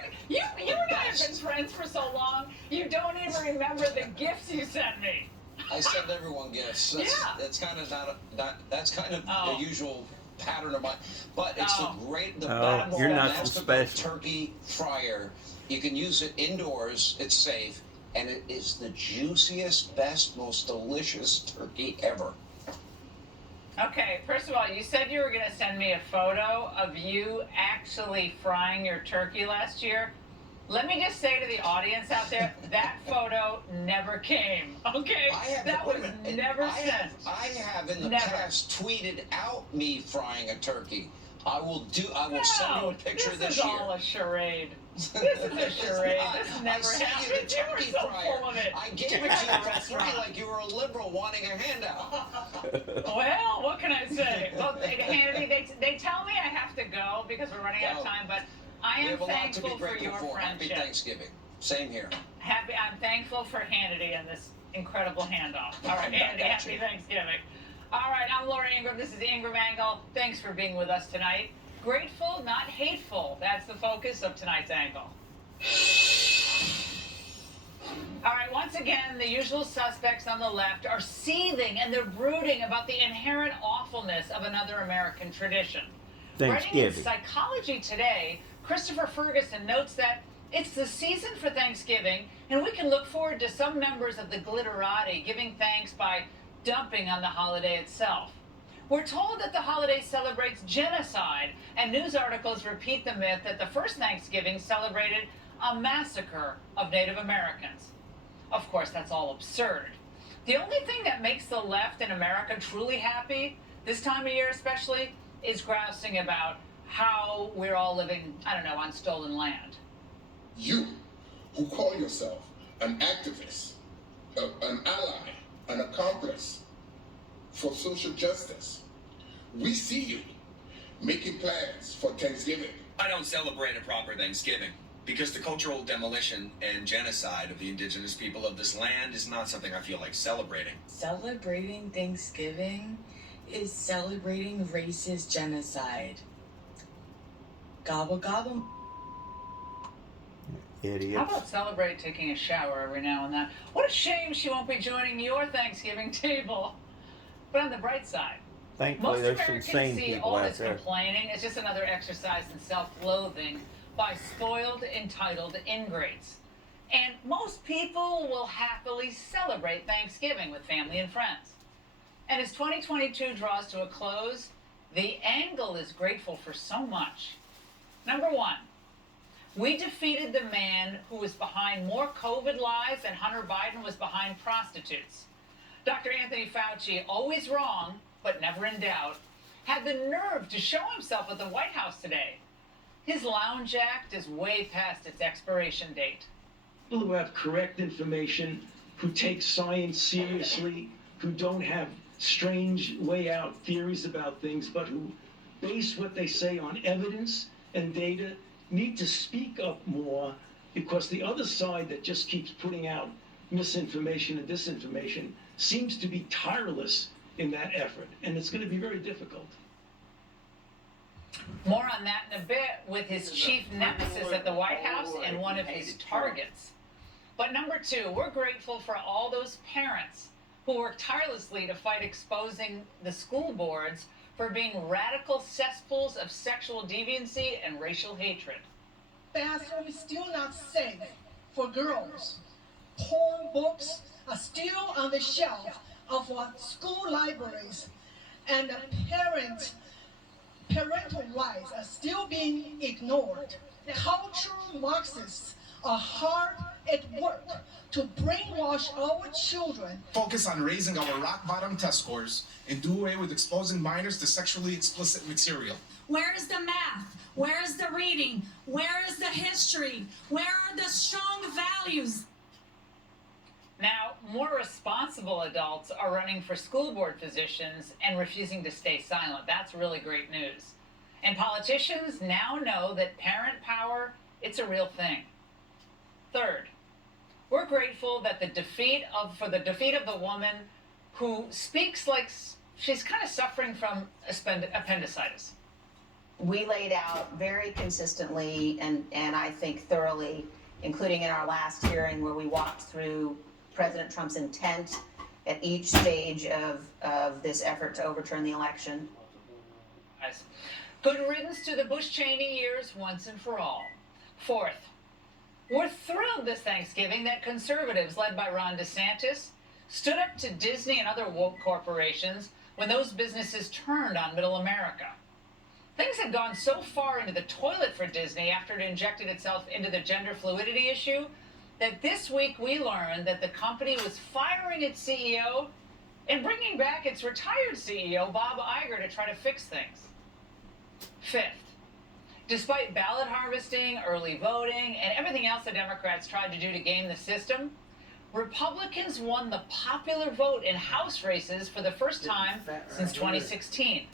and I have been friends for so long. You don't even remember the gifts you sent me. I send everyone gifts. That's kind of that's kind of the usual pattern of mine. But it's you're not so special. Turkey fryer. You can use it indoors. It's safe, and it is the juiciest, best, most delicious turkey ever. Okay, first of all, you said you were going to send me a photo of you actually frying your turkey last year. Let me just say to the audience out there, that photo never came. Okay? That was never sent. I have in the past tweeted out me frying a turkey. I will send you a picture this year. This is all a charade. This is a charade. This never happened. You were so full of it. I gave it to you for free like you were a liberal wanting a handout. Well, what can I say? Well, Hannity, they tell me I have to go because we're running out of time, but I am thankful for your friendship. Happy Thanksgiving. Same here. I'm thankful for Hannity and this incredible handoff. All right, Hannity, happy Thanksgiving. All right, I'm Laura Ingraham. This is the Ingraham Angle. Thanks for being with us tonight. Grateful, not hateful. That's the focus of tonight's angle. All right, once again, the usual suspects on the left are seething and they're brooding about the inherent awfulness of another American tradition. Writing in Psychology Today, Christopher Ferguson notes that it's the season for Thanksgiving, and we can look forward to some members of the glitterati giving thanks by dumping on the holiday itself. We're told that the holiday celebrates genocide, and news articles repeat the myth that the first Thanksgiving celebrated a massacre of Native Americans. Of course, that's all absurd. The only thing that makes the left in America truly happy, this time of year especially, is grousing about how we're all living, on stolen land. You, who call yourself an activist, an ally, an accomplice for social justice, we see you making plans for Thanksgiving. I don't celebrate a proper Thanksgiving because the cultural demolition and genocide of the indigenous people of this land is not something I feel like celebrating. Celebrating Thanksgiving is celebrating racist genocide. Gobble gobble. Idiots. How about celebrate taking a shower every now and then? What a shame she won't be joining your Thanksgiving table. But on the bright side, thankfully most there's some Americans sane see people all out this there. complaining as just another exercise in self-loathing by spoiled, entitled ingrates. And most people will happily celebrate Thanksgiving with family and friends. And as 2022 draws to a close, the Angle is grateful for so much. Number one, we defeated the man who was behind more COVID lies than Hunter Biden was behind prostitutes. Dr. Anthony Fauci, always wrong, but never in doubt, had the nerve to show himself at the White House today. His Lounge Act is way past its expiration date. People who have correct information, who take science seriously, who don't have strange way out theories about things, but who base what they say on evidence and data, need to speak up more, because the other side that just keeps putting out misinformation and disinformation seems to be tireless in that effort, and it's going to be very difficult. More on that in a bit with his chief nemesis at the White House and one of his targets. But number two, we're grateful for all those parents who work tirelessly to fight exposing the school boards for being radical cesspools of sexual deviancy and racial hatred. Bathroom is still not safe for girls. Porn books are still on the shelf of our school libraries, and parental rights are still being ignored. Cultural Marxists are hard at work to brainwash our children. Focus on raising our rock-bottom test scores and do away with exposing minors to sexually explicit material. Where is the math? Where is the reading? Where is the history? Where are the strong values? Now, more responsible adults are running for school board positions and refusing to stay silent. That's really great news. And politicians now know that parent power, it's a real thing. Third, we're grateful that for the defeat of the woman who speaks like she's kind of suffering from appendicitis. We laid out very consistently and I think thoroughly, including in our last hearing where we walked through President Trump's intent at each stage of this effort to overturn the election. Good riddance to the Bush-Cheney years once and for all. Fourth, we're thrilled this Thanksgiving that conservatives led by Ron DeSantis stood up to Disney and other woke corporations when those businesses turned on middle America. Things had gone so far into the toilet for Disney after it injected itself into the gender fluidity issue that this week we learned that the company was firing its CEO and bringing back its retired CEO, Bob Iger, to try to fix things. Fifth, despite ballot harvesting, early voting, and everything else the Democrats tried to do to game the system, Republicans won the popular vote in House races for the first time since 2016.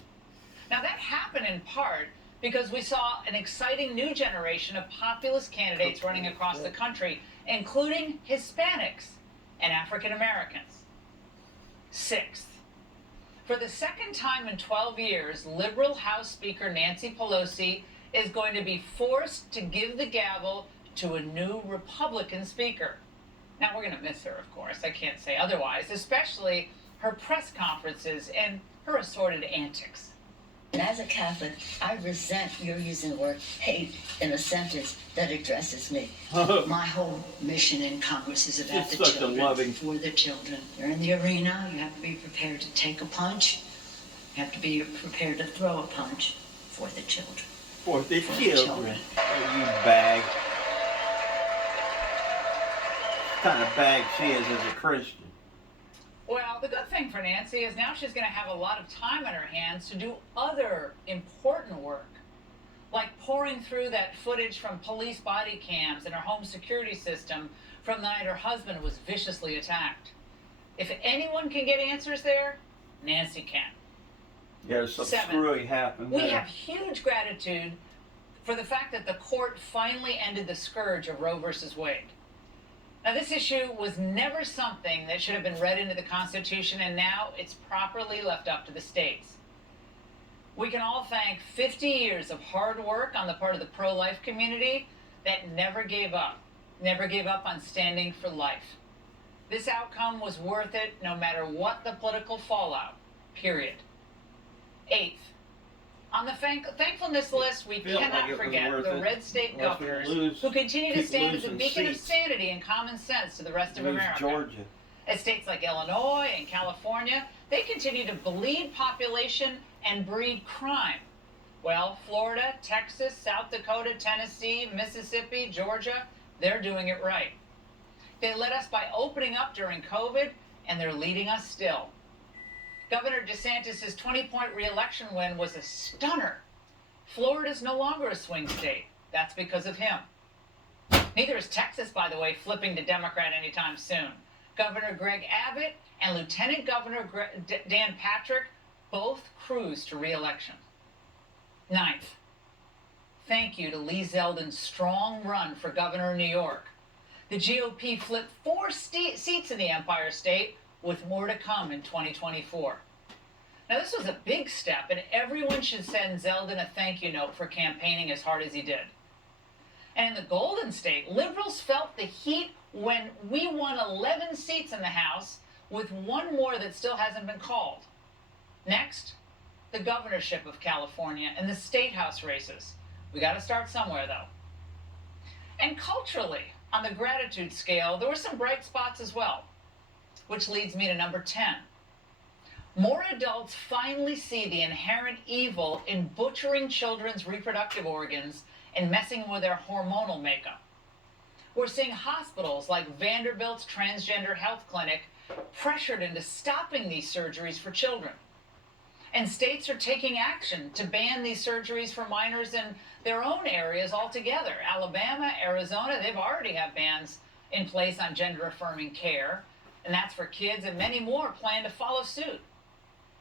Now, that happened in part because we saw an exciting new generation of populist candidates running across the country, including Hispanics and African Americans. Sixth, for the second time in 12 years, liberal House Speaker Nancy Pelosi is going to be forced to give the gavel to a new Republican speaker. Now, we're going to miss her, of course. I can't say otherwise, especially her press conferences and her assorted antics. And as a Catholic, I resent your using the word hate in a sentence that addresses me. My whole mission in Congress is about the children, for the children. You're in the arena, you have to be prepared to take a punch. You have to be prepared to throw a punch for the children. For the children. Oh, you bag. What kind of bag she is as a Christian. Well, the good thing for Nancy is now she's going to have a lot of time on her hands to do other important work, like pouring through that footage from police body cams in her home security system from the night her husband was viciously attacked. If anyone can get answers there, Nancy can. Yeah, some screwy happened We there. have huge gratitude for the fact that the court finally ended the scourge of Roe versus Wade. Now, this issue was never something that should have been read into the Constitution, and now it's properly left up to the states. We can all thank 50 years of hard work on the part of the pro-life community that never gave up on standing for life. This outcome was worth it no matter what the political fallout, period. Eighth, on the thankfulness list, we cannot forget the red state governors who continue to stand as a beacon of sanity and common sense to the rest of America. Georgia. At states like Illinois and California, they continue to bleed population and breed crime. Well, Florida, Texas, South Dakota, Tennessee, Mississippi, Georgia, they're doing it right. They led us by opening up during COVID, and they're leading us still. Governor DeSantis' 20-point re-election win was a stunner. Florida's no longer a swing state. That's because of him. Neither is Texas, by the way, flipping to Democrat anytime soon. Governor Greg Abbott and Lieutenant Governor Dan Patrick both cruised to re-election. Ninth, thank you to Lee Zeldin's strong run for governor of New York. The GOP flipped 4 seats in the Empire State, with more to come in 2024. Now, this was a big step, and everyone should send Zeldin a thank you note for campaigning as hard as he did. And in the Golden State, liberals felt the heat when we won 11 seats in the House, with 1 more that still hasn't been called. Next, the governorship of California and the state house races. We got to start somewhere, though. And culturally, on the gratitude scale, there were some bright spots as well. Which leads me to number 10. More adults finally see the inherent evil in butchering children's reproductive organs and messing with their hormonal makeup. We're seeing hospitals like Vanderbilt's Transgender Health Clinic pressured into stopping these surgeries for children. And states are taking action to ban these surgeries for minors in their own areas altogether. Alabama, Arizona, they've already have bans in place on gender-affirming care, and that's for kids, and many more plan to follow suit.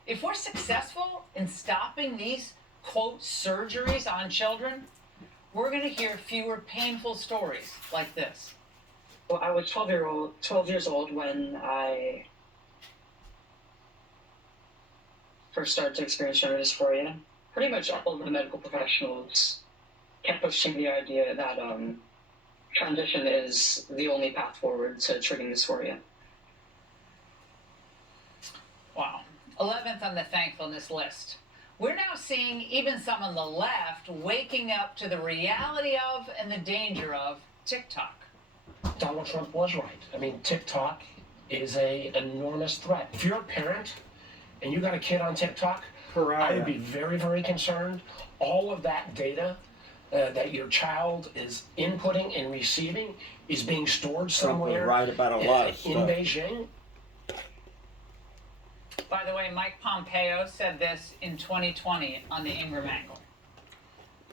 If we're successful in stopping these, quote, surgeries on children, we're going to hear fewer painful stories like this. Well, I was 12 years old when I first started to experience gender dysphoria. Pretty much all of the medical professionals kept pushing the idea that transition is the only path forward to treating dysphoria. Wow. 11th on the thankfulness list. We're now seeing even some on the left waking up to the reality of and the danger of TikTok. Donald Trump was right. I mean, TikTok is an enormous threat. If you're a parent and you got a kid on TikTok, I would be very, very concerned. All of that data that your child is inputting and receiving is being stored somewhere right about a lot of in stuff. Beijing. By the way, Mike Pompeo said this in 2020 on the Ingraham angle.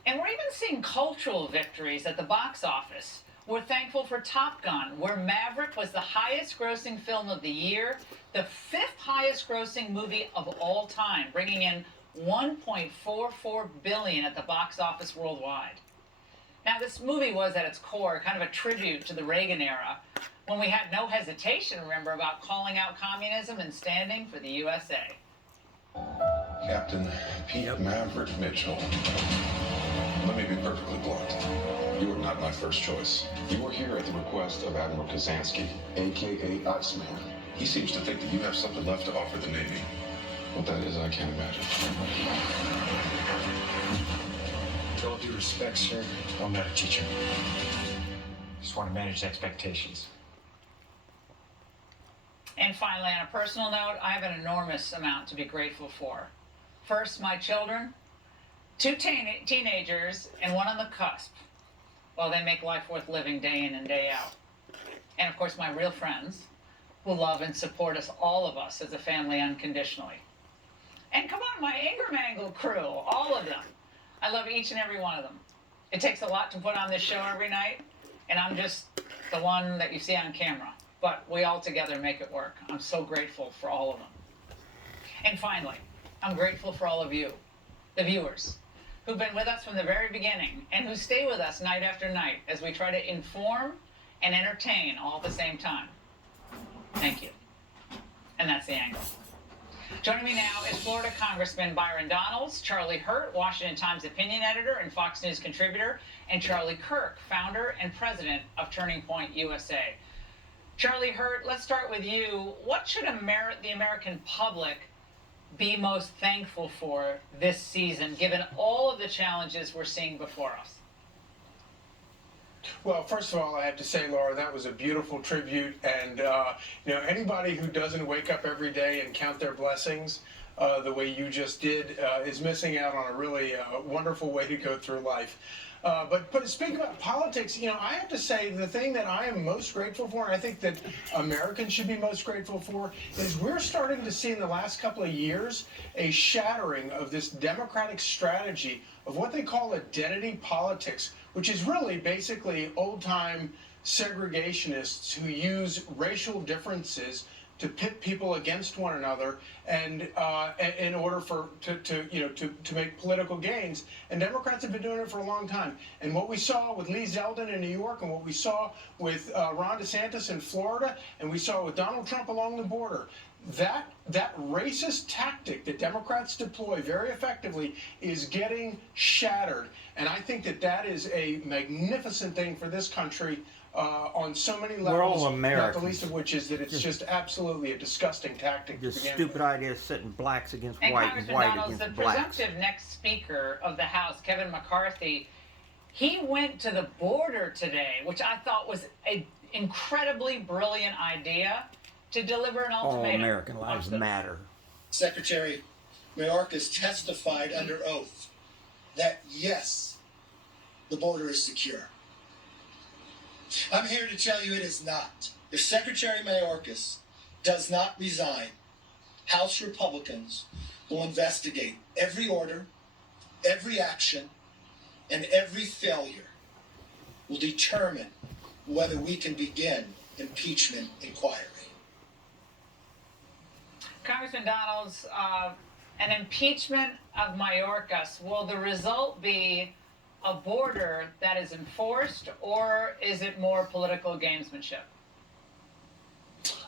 And we're even seeing cultural victories at the box office. We're thankful for Top Gun, where Maverick was the highest grossing film of the year, the 5th highest grossing movie of all time, bringing in $1.44 billion at the box office worldwide. Now, this movie was at its core kind of a tribute to the Reagan era, when we had no hesitation, remember, about calling out communism and standing for the USA. Captain Pete Maverick Mitchell. Let me be perfectly blunt. You are not my first choice. You are here at the request of Admiral Kazansky, a.k.a. Iceman. He seems to think that you have something left to offer the Navy. What that is, I can't imagine. With all due respect, sir, I'm not a teacher. Just want to manage expectations. And finally, on a personal note, I have an enormous amount to be grateful for. First, my children, 2 teenagers, and 1 on the cusp. Well, they make life worth living day in and day out. And of course, my real friends, who love and support us, all of us, as a family unconditionally. And come on, my Ingraham Angle crew, all of them. I love each and every one of them. It takes a lot to put on this show every night, and I'm just the one that you see on camera. But we all together make it work. I'm so grateful for all of them. And finally, I'm grateful for all of you, the viewers, who've been with us from the very beginning and who stay with us night after night as we try to inform and entertain all at the same time. Thank you. And that's the angle. Joining me now is Florida Congressman Byron Donalds, Charlie Hurt, Washington Times opinion editor and Fox News contributor, and Charlie Kirk, founder and president of Turning Point USA. Charlie Hurt, let's start with you. What should the American public be most thankful for this season, given all of the challenges we're seeing before us? Well, first of all, I have to say, Laura, that was a beautiful tribute. And, anybody who doesn't wake up every day and count their blessings the way you just did is missing out on a really wonderful way to go through life. But speaking about politics, I have to say the thing that I am most grateful for, and I think that Americans should be most grateful for, is we're starting to see in the last couple of years a shattering of this Democratic strategy of what they call identity politics, which is really basically old-time segregationists who use racial differences to pit people against one another, and in order to make political gains. And Democrats have been doing it for a long time. And what we saw with Lee Zeldin in New York, and what we saw with Ron DeSantis in Florida, and we saw with Donald Trump along the border, that racist tactic that Democrats deploy very effectively is getting shattered. And I think that is a magnificent thing for this country. On so many levels, We're all Americans. Not the least of which is that it's just absolutely a disgusting tactic to This begin stupid with. idea of setting blacks against And white and Congressman white Donalds, the against blacks. presumptive next Speaker of the House, Kevin McCarthy, he went to the border today, which I thought was an incredibly brilliant idea, to deliver an All ultimatum. American lives matter. Secretary Mayorkas testified under oath that yes, the border is secure. I'm here to tell you it is not. If Secretary Mayorkas does not resign, House Republicans will investigate every order, every action, and every failure will determine whether we can begin impeachment inquiry. Congressman Donalds, an impeachment of Mayorkas, will the result be a border that is enforced, or is it more political gamesmanship?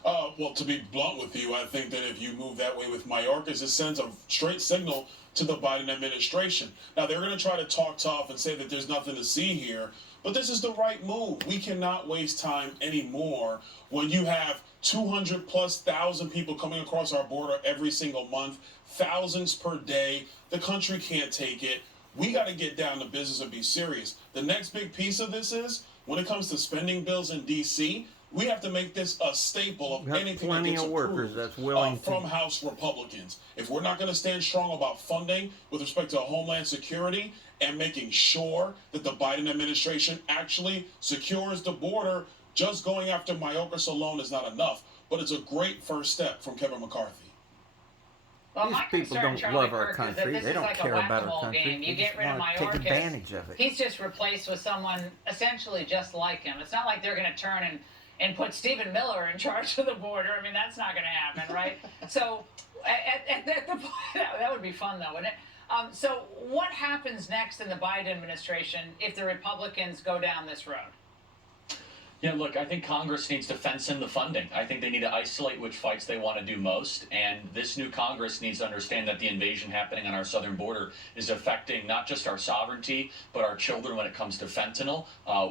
Well, to be blunt with you, I think that if you move that way with Mayorkas, it sends a straight signal to the Biden administration. Now, they're going to try to talk tough and say that there's nothing to see here, but this is the right move. We cannot waste time anymore when you have 200,000+ people coming across our border every single month, thousands per day. The country can't take it. We got to get down to business and be serious. The next big piece of this is, when it comes to spending bills in D.C., we have to make this a staple of anything that gets approved from House Republicans. If we're not going to stand strong about funding with respect to Homeland Security and making sure that the Biden administration actually secures the border, just going after Mayorkas alone is not enough. But it's a great first step from Kevin McCarthy. Well, These people don't love our country. They don't care about our country. You get rid of Mayorkas, take advantage of it. He's just replaced with someone essentially just like him. It's not like they're going to turn and put Stephen Miller in charge of the border. I mean, that's not going to happen, right? So at the point, that would be fun, though, wouldn't it? So what happens next in the Biden administration if the Republicans go down this road? Yeah, look, I think Congress needs to fence in the funding. I think they need to isolate which fights they want to do most. And this new Congress needs to understand that the invasion happening on our southern border is affecting not just our sovereignty, but our children when it comes to fentanyl,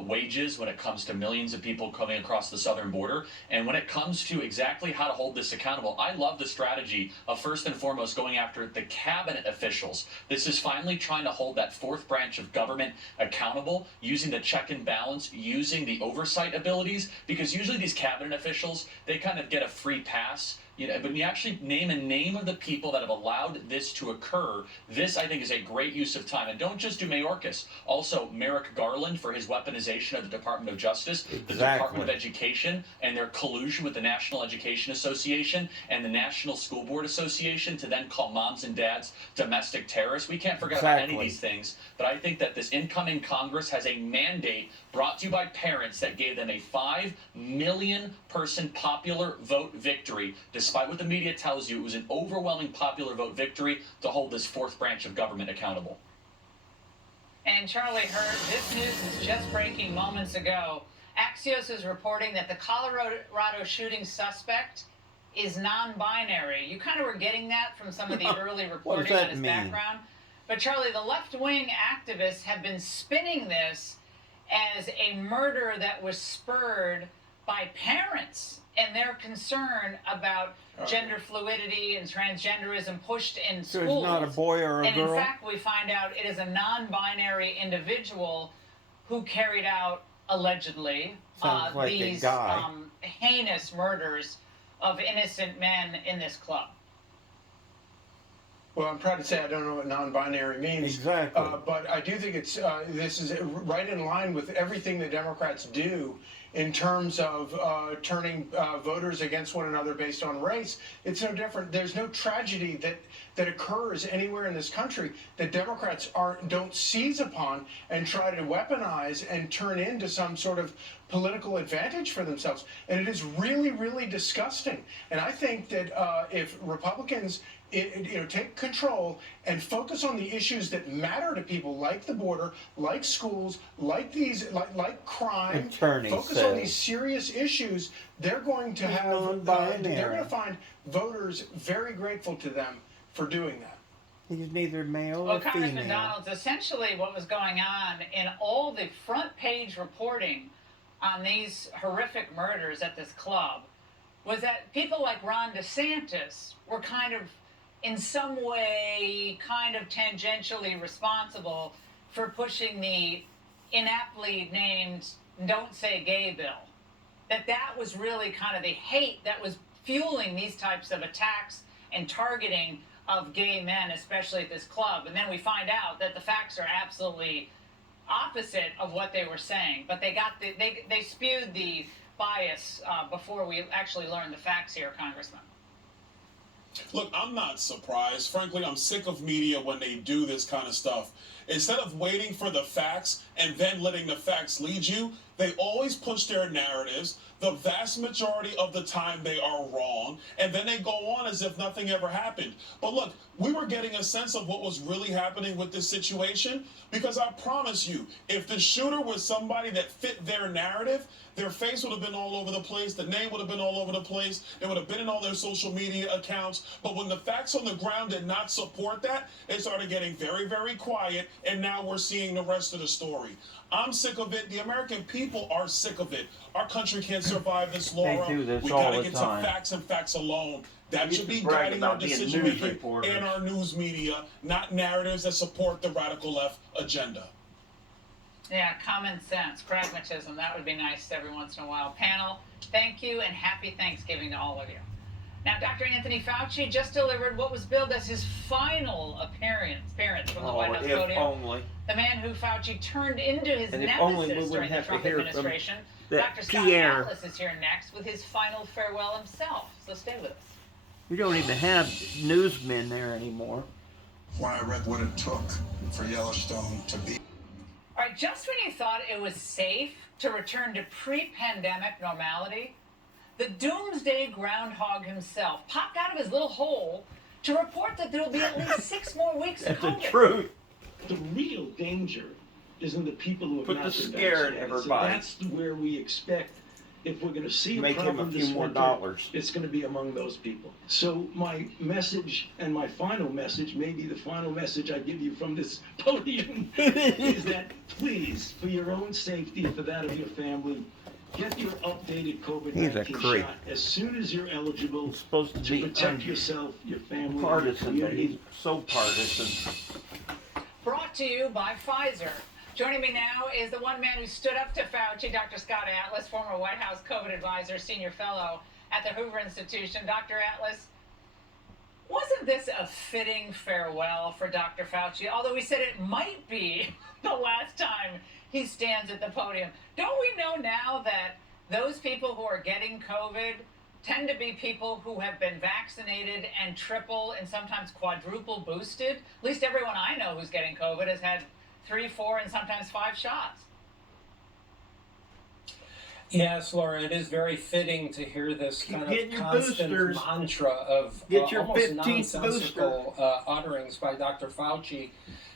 wages when it comes to millions of people coming across the southern border. And when it comes to exactly how to hold this accountable, I love the strategy of first and foremost going after the cabinet officials. This is finally trying to hold that fourth branch of government accountable, using the check and balance, using the oversight abilities, because usually these cabinet officials, they kind of get a free pass. You know, but when you actually name of the people that have allowed this to occur, this, I think, is a great use of time. And don't just do Mayorkas. Also, Merrick Garland for his weaponization of the Department of Justice, the Department of Education, and their collusion with the National Education Association and the National School Board Association to then call moms and dads domestic terrorists. We can't forget about any of these things. But I think that this incoming Congress has a mandate brought to you by parents that gave them a 5 million person popular vote victory. Despite what the media tells you, it was an overwhelming popular vote victory to hold this fourth branch of government accountable. And Charlie heard this news is just breaking moments ago. Axios is reporting that the Colorado shooting suspect is non-binary. You kind of were getting that from some of the early reporting on his background. But Charlie, the left-wing activists have been spinning this as a murder that was spurred by parents and their concern about gender fluidity and transgenderism pushed in schools. So it's not a boy or a girl? And in fact, we find out it is a non-binary individual who carried out, allegedly, these heinous murders of innocent men in this club. Well, I'm proud to say I don't know what non-binary means. Exactly. But I do think it's this is right in line with everything the Democrats do in terms of turning voters against one another based on race. It's no different. There's no tragedy that occurs anywhere in this country that Democrats don't seize upon and try to weaponize and turn into some sort of political advantage for themselves. And it is really, really disgusting. And I think that if Republicans take control and focus on the issues that matter to people, like the border, like schools, like like crime. Focus on these serious issues. They're going to have. They're going to find voters very grateful to them for doing that. He's neither male Well, or Congressman female. Donalds, essentially what was going on in all the front page reporting on these horrific murders at this club was that people like Ron DeSantis were kind of, in some way, kind of tangentially responsible for pushing the inaptly named Don't Say Gay bill. That was really kind of the hate that was fueling these types of attacks and targeting of gay men, especially at this club. And then we find out that the facts are absolutely opposite of what they were saying, but they spewed the bias before we actually learned the facts here, Congressman. Look, I'm not surprised. Frankly, I'm sick of media when they do this kind of stuff. Instead of waiting for the facts and then letting the facts lead you, they always push their narratives. The vast majority of the time they are wrong, and then they go on as if nothing ever happened. But look, we were getting a sense of what was really happening with this situation, because I promise you, if the shooter was somebody that fit their narrative, their face would have been all over the place, the name would have been all over the place, it would have been in all their social media accounts. But when the facts on the ground did not support that, they started getting very, very quiet, and now we're seeing the rest of the story. I'm sick of it. The American people are sick of it. Our country can't survive this, Laura. They do this We all gotta the get time. to facts and facts alone. That They should used be to brag guiding our about being decision news making reporters. in our news media, not narratives that support the radical left agenda. Yeah, common sense, pragmatism, that would be nice every once in a while. Panel, thank you and happy Thanksgiving to all of you. Now, Dr. Anthony Fauci just delivered what was billed as his final appearance from the White House podium. Only. The man who Fauci turned into his And if only we nemesis during wouldn't the have to Trump hear from administration. that Dr. Scott Pierre. Atlas is here next with his final farewell himself. So stay with us. We don't even have newsmen there anymore. When I read what it took for Yellowstone to be. All right, just when you thought it was safe to return to pre-pandemic normality, the doomsday groundhog himself popped out of his little hole to report that there will be at least 6 more weeks of That's the COVID. truth. The real danger is in the people who have Put not the been scare in vaccinated. everybody. So that's where we expect, if we're going to see Make a him problem a few this more winter, dollars. it's going to be among those people. So my message, and my final message, maybe the final message I give you from this podium, is that please, for your own safety, for that of your family, get your updated He's a COVID-19 creep. shot as soon as you're eligible. He's supposed to be protect yourself, your family, partisan, your but community. he's so partisan. Brought to you by Pfizer. Joining me now is the one man who stood up to Fauci, Dr. Scott Atlas, former White House COVID advisor, senior fellow at the Hoover Institution. Dr. Atlas, wasn't this a fitting farewell for Dr. Fauci? Although he said it might be the last time he stands at the podium. Don't we know now that those people who are getting COVID tend to be people who have been vaccinated and triple and sometimes quadruple boosted? At least everyone I know who's getting COVID has had 3, 4, and sometimes 5 shots. Yes, Laura, it is very fitting to hear this Keep kind getting of your constant boosters. mantra of Get your almost 15th nonsensical utterings by Dr. Fauci.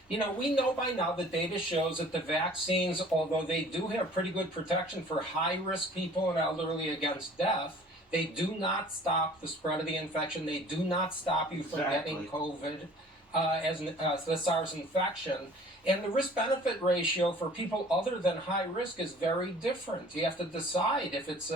You know, we know by now the data shows that the vaccines, although they do have pretty good protection for high-risk people and elderly against death, they do not stop the spread of the infection. They do not stop you from getting COVID as the SARS infection. And the risk-benefit ratio for people other than high risk is very different. You have to decide if it's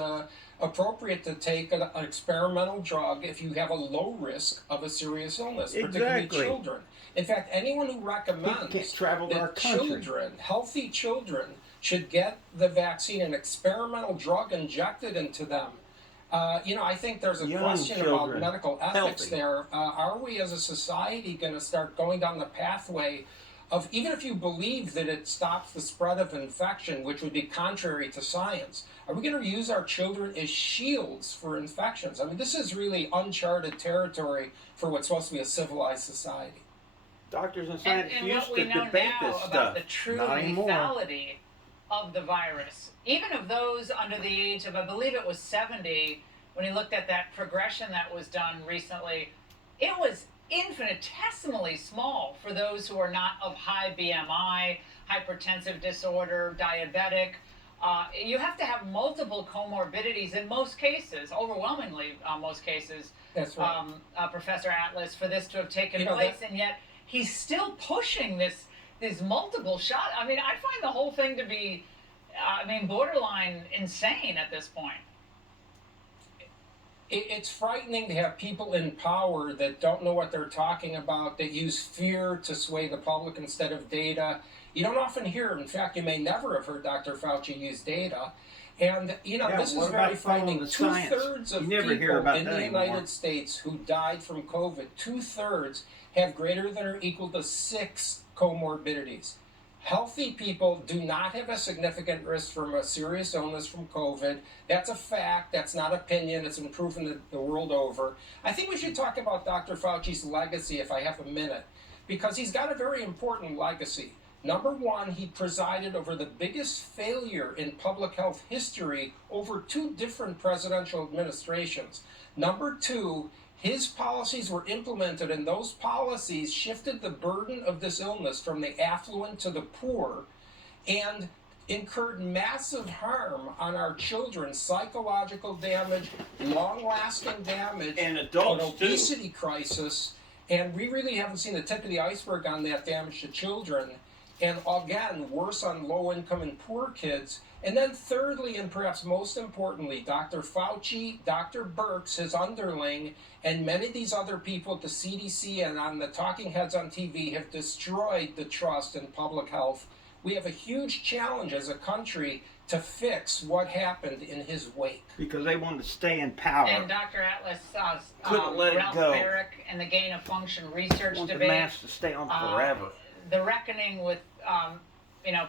appropriate to take an experimental drug if you have a low risk of a serious illness, particularly Exactly. children. In fact, anyone who recommends can't travel to our that country. children, healthy children, should get the vaccine, an experimental drug injected into them, I think there's a Young question children, about medical ethics healthy. there. Are we as a society going to start going down the pathway of, even if you believe that it stops the spread of infection, which would be contrary to science, are we going to use our children as shields for infections? I mean, this is really uncharted territory for what's supposed to be a civilized society. Doctors and And scientists used what to we know debate now this about stuff. the true Not anymore. lethality of the virus, even of those under the age of, I believe it was 70, when he looked at that progression that was done recently, it was infinitesimally small for those who are not of high BMI, hypertensive disorder, diabetic. You have to have multiple comorbidities in most cases, overwhelmingly most cases, That's right. Professor Atlas, for this to have taken You know, place, and yet he's still pushing these multiple shots. I mean, I find the whole thing to be, borderline insane at this point. It's frightening to have people in power that don't know what they're talking about, that use fear to sway the public instead of data. You don't often hear, in fact, you may never have heard Dr. Fauci use data. And, this is what very about following frightening. the science? 2/3 of You never hear people about in that the anymore. United States who died from COVID, 2/3 have greater than or equal to 6 comorbidities. Healthy people do not have a significant risk from a serious illness from COVID. That's a fact. That's not opinion. It's been proven the world over. I think we should talk about Dr. Fauci's legacy if I have a minute, because he's got a very important legacy. Number one, he presided over the biggest failure in public health history over 2 different presidential administrations. Number two, his policies were implemented, and those policies shifted the burden of this illness from the affluent to the poor and incurred massive harm on our children, psychological damage, long-lasting damage, and adults, an obesity crisis, and we really haven't seen the tip of the iceberg on that damage to children, and again, worse on low-income and poor kids. And then thirdly, and perhaps most importantly, Dr. Fauci, Dr. Birx, his underling, and many of these other people at the CDC and on the talking heads on TV have destroyed the trust in public health. We have a huge challenge as a country to fix what happened in his wake. Because they wanted to stay in power. And Dr. Atlas, Couldn't let it Ralph go. Baric and the gain of function research Want the debate. mask to stay on forever. The reckoning with,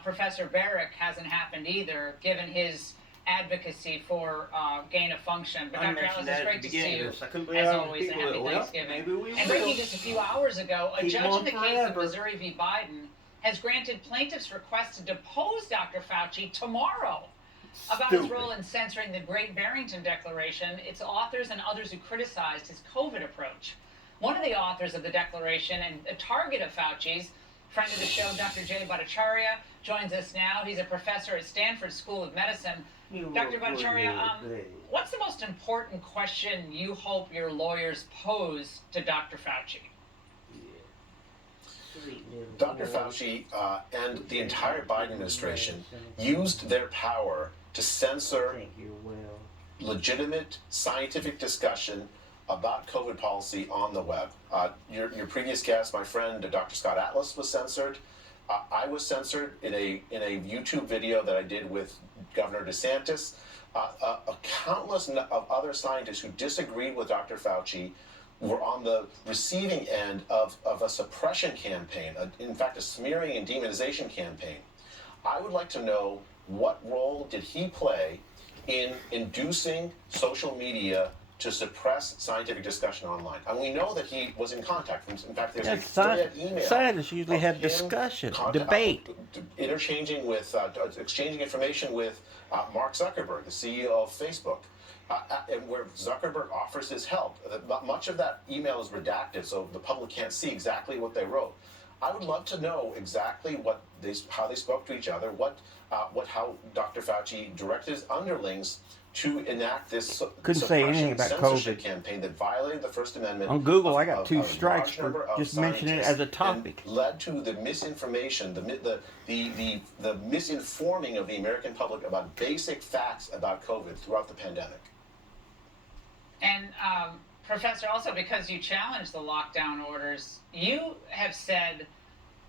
Professor Baric hasn't happened either, given his advocacy for gain of function. But I Dr. mentioned Atlas, it's that at great the to see beginning you, of this. I couldn't believe as how many always, and people happy that, well, Thanksgiving. maybe we And will. breaking just a few hours ago, a Keep judge on in the case of forever. Missouri v. Biden has granted plaintiffs' request to depose Dr. Fauci tomorrow about his role in censoring the Great Barrington Declaration, its authors and others who criticized his COVID approach. One of the authors of the declaration and a target of Fauci's, friend of the show, Dr. Jay Bhattacharya, joins us now. He's a professor at Stanford School of Medicine. Dr. Bhattacharya, what's the most important question you hope your lawyers pose to Dr. Fauci? Dr. Fauci and the entire Biden administration used their power to censor legitimate scientific discussion about COVID policy on the web. Your previous guest, my friend Dr. Scott Atlas, was censored. I was censored in a YouTube video that I did with Governor DeSantis. Countless of other scientists who disagreed with Dr. Fauci were on the receiving end of a suppression campaign, in fact, a smearing and demonization campaign. I would like to know, what role did he play in inducing social media to suppress scientific discussion online? And we know that he was in contact. In fact, there's a thread email. Scientists usually have discussion, debate. Interchanging with, exchanging information with Mark Zuckerberg, the CEO of Facebook. And where Zuckerberg offers his help. Much of that email is redacted, so the public can't see exactly what they wrote. I would love to know exactly how they spoke to each other, how Dr. Fauci directed his underlings to enact this Couldn't say anything about censorship COVID. campaign that violated the First Amendment. On Google, I got of 2 a strikes large number for of just mentioning it as a scientists topic. and led to the misinformation, the misinforming of the American public about basic facts about COVID throughout the pandemic. And Professor, also because you challenged the lockdown orders, you have said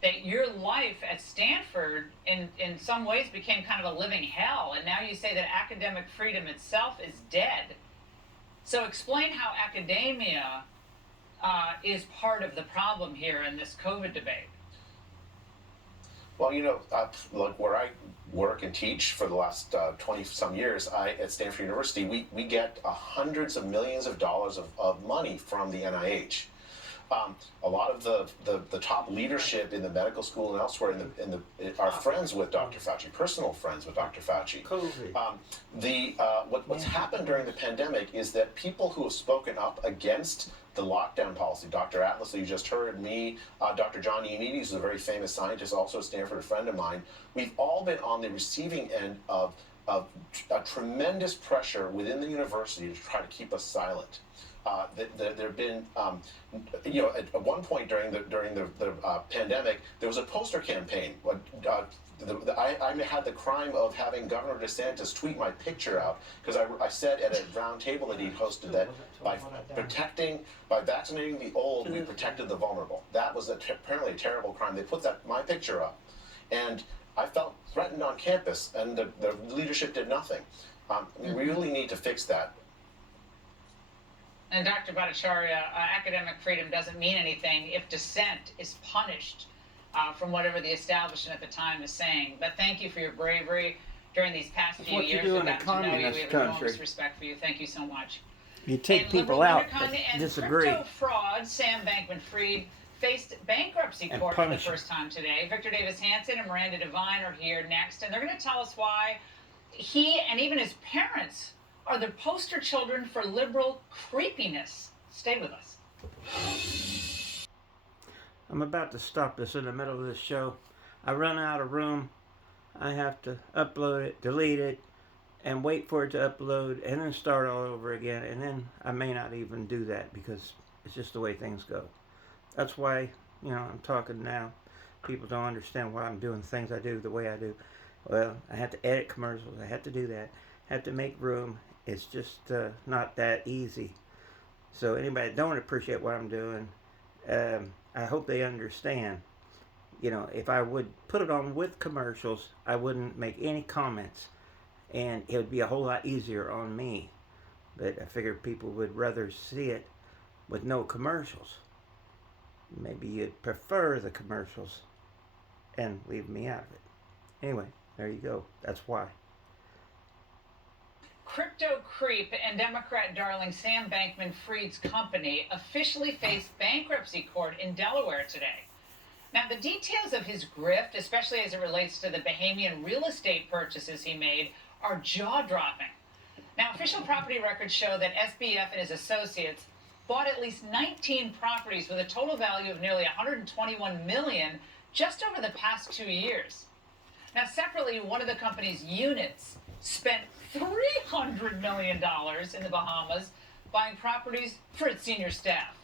that your life at Stanford in some ways became kind of a living hell, and now you say that academic freedom itself is dead. So explain how academia is part of the problem here in this COVID debate. Well, like where I work and teach for the last 20-some years, at Stanford University, we get hundreds of millions of dollars of money from the NIH. A lot of the top leadership in the medical school and elsewhere are friends with Dr. Fauci, personal friends with Dr. Fauci. What's happened during the pandemic is that people who have spoken up against the lockdown policy, Dr. Atlas, you just heard, me, Dr. John Ioannidis, who's a very famous scientist, also at Stanford, a friend of mine, we've all been on the receiving end of a tremendous pressure within the university to try to keep us silent. There have been, at one point during the pandemic, there was a poster campaign. I had the crime of having Governor DeSantis tweet my picture out because I said at a round table that he hosted that by vaccinating the old, we protected the vulnerable. That was apparently a terrible crime. They put my picture up, and I felt threatened on campus, and the leadership did nothing. We really need to fix that. And Dr. Bhattacharya, academic freedom doesn't mean anything if dissent is punished from whatever the establishment at the time is saying. But thank you for your bravery during these past few what you years. do We've in a gotten to know you. We communist have country. enormous respect for you. Thank you so much. You take And people liberal out undercon that and disagree. crypto fraud, Sam Bankman-Fried faced bankruptcy And court for the punish 'em. first time today. Victor Davis Hanson and Miranda Devine are here next, and they're going to tell us why he and even his parents are the poster children for liberal creepiness. Stay with us. I'm about to stop this in the middle of this show. I run out of room. I have to upload it, delete it, and wait for it to upload, and then start all over again. And then I may not even do that because it's just the way things go. That's why, I'm talking now. People don't understand why I'm doing things I do the way I do. Well, I have to edit commercials. I have to do that. I have to make room. It's just not that easy. So anybody that don't appreciate what I'm doing, I hope they understand. If I would put it on with commercials, I wouldn't make any comments. And it would be a whole lot easier on me. But I figured people would rather see it with no commercials. Maybe you'd prefer the commercials and leave me out of it. Anyway, there you go. That's why. Crypto creep and Democrat darling Sam Bankman-Fried's company officially faced bankruptcy court in Delaware today. Now, the details of his grift, especially as it relates to the Bahamian real estate purchases he made, are jaw-dropping. Now, official property records show that SBF and his associates bought at least 19 properties with a total value of nearly $121 million just over the past 2 years. Now, separately, one of the company's units spent $300 million in the Bahamas buying properties for its senior staff.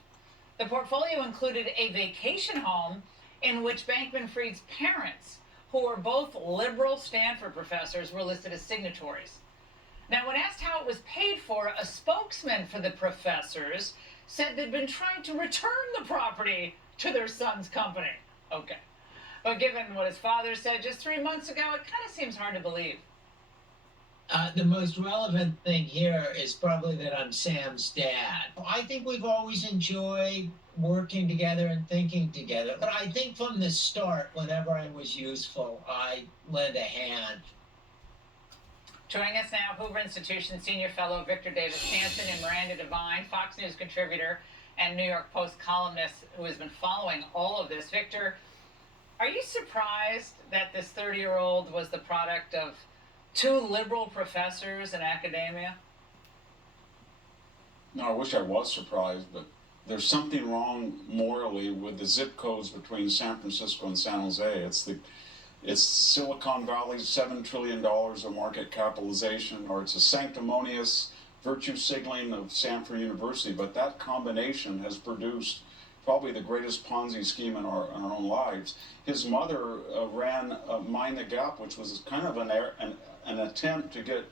The portfolio included a vacation home in which Bankman-Fried's parents, who were both liberal Stanford professors, were listed as signatories. Now, when asked how it was paid for, a spokesman for the professors said they'd been trying to return the property to their son's company. Okay. But given what his father said just 3 months ago, it kind of seems hard to believe. The most relevant thing here is probably that I'm Sam's dad. I think we've always enjoyed working together and thinking together. But I think from the start, whenever I was useful, I lent a hand. Joining us now, Hoover Institution Senior Fellow Victor Davis Hanson and Miranda Devine, Fox News contributor and New York Post columnist who has been following all of this. Victor, are you surprised that this 30-year-old was the product of 2 liberal professors in academia? No, I wish I was surprised, but there's something wrong morally with the zip codes between San Francisco and San Jose. It's Silicon Valley's $7 trillion of market capitalization, or it's a sanctimonious virtue signaling of Stanford University. But that combination has produced probably the greatest Ponzi scheme in our own lives. His mother ran Mind the Gap, which was kind of an attempt to get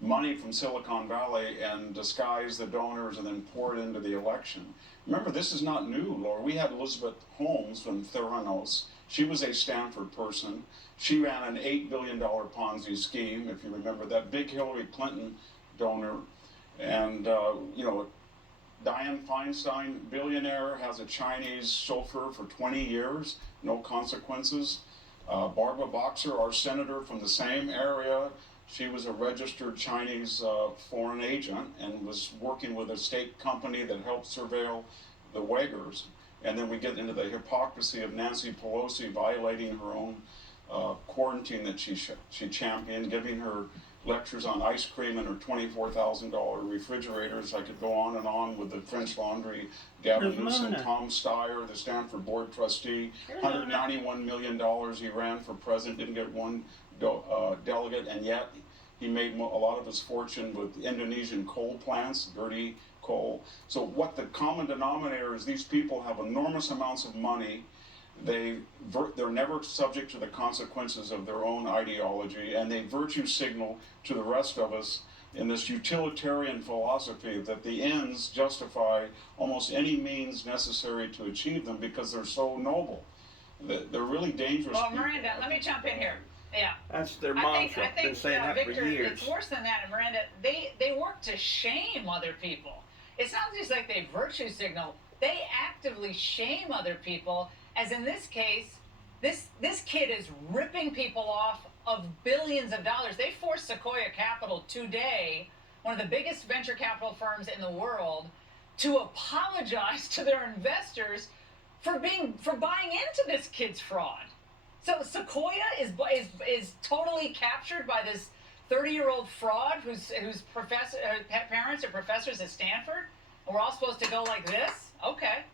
money from Silicon Valley and disguise the donors and then pour it into the election. Remember, this is not new, Laura. We had Elizabeth Holmes from Theranos. She was a Stanford person. She ran an $8 billion Ponzi scheme, if you remember that. Big Hillary Clinton donor. And, Dianne Feinstein, billionaire, has a Chinese chauffeur for 20 years, no consequences. Barbara Boxer, our senator from the same area, she was a registered Chinese foreign agent and was working with a state company that helped surveil the Uyghurs. And then we get into the hypocrisy of Nancy Pelosi violating her own quarantine that she championed, giving her lectures on ice cream and her $24,000 refrigerators. I could go on and on with the French Laundry, Gavin Newsom, Tom Steyer, the Stanford board trustee, $191 million he ran for president, didn't get one delegate, and yet he made a lot of his fortune with Indonesian coal plants, dirty coal. So what the common denominator is, these people have enormous amounts of money. They're never subject to the consequences of their own ideology, and they virtue signal to the rest of us in this utilitarian philosophy that the ends justify almost any means necessary to achieve them because they're so noble. They're really dangerous Well, people. Miranda, let me jump in here. Yeah. That's their I mantra. think Been saying that Victor, for years. it's worse than that. And Miranda, they work to shame other people. It's not just like they virtue signal. They actively shame other people, as in this case, This kid is ripping people off of billions of dollars. They forced Sequoia Capital today, one of the biggest venture capital firms in the world, to apologize to their investors for buying into this kid's fraud. So Sequoia is totally captured by this 30-year-old fraud whose parents are professors at Stanford. And we're all supposed to go like this? Okay.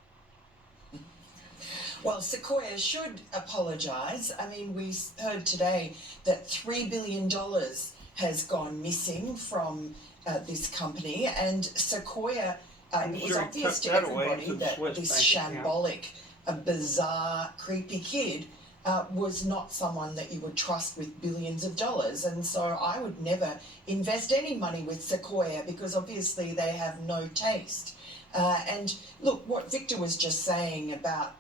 Well, Sequoia should apologise. I mean, we heard today that $3 billion has gone missing from this company, and Sequoia, it was obvious to everybody that this shambolic, bizarre, creepy kid was not someone that you would trust with billions of dollars. And so I would never invest any money with Sequoia because obviously they have no taste. And look, what Victor was just saying about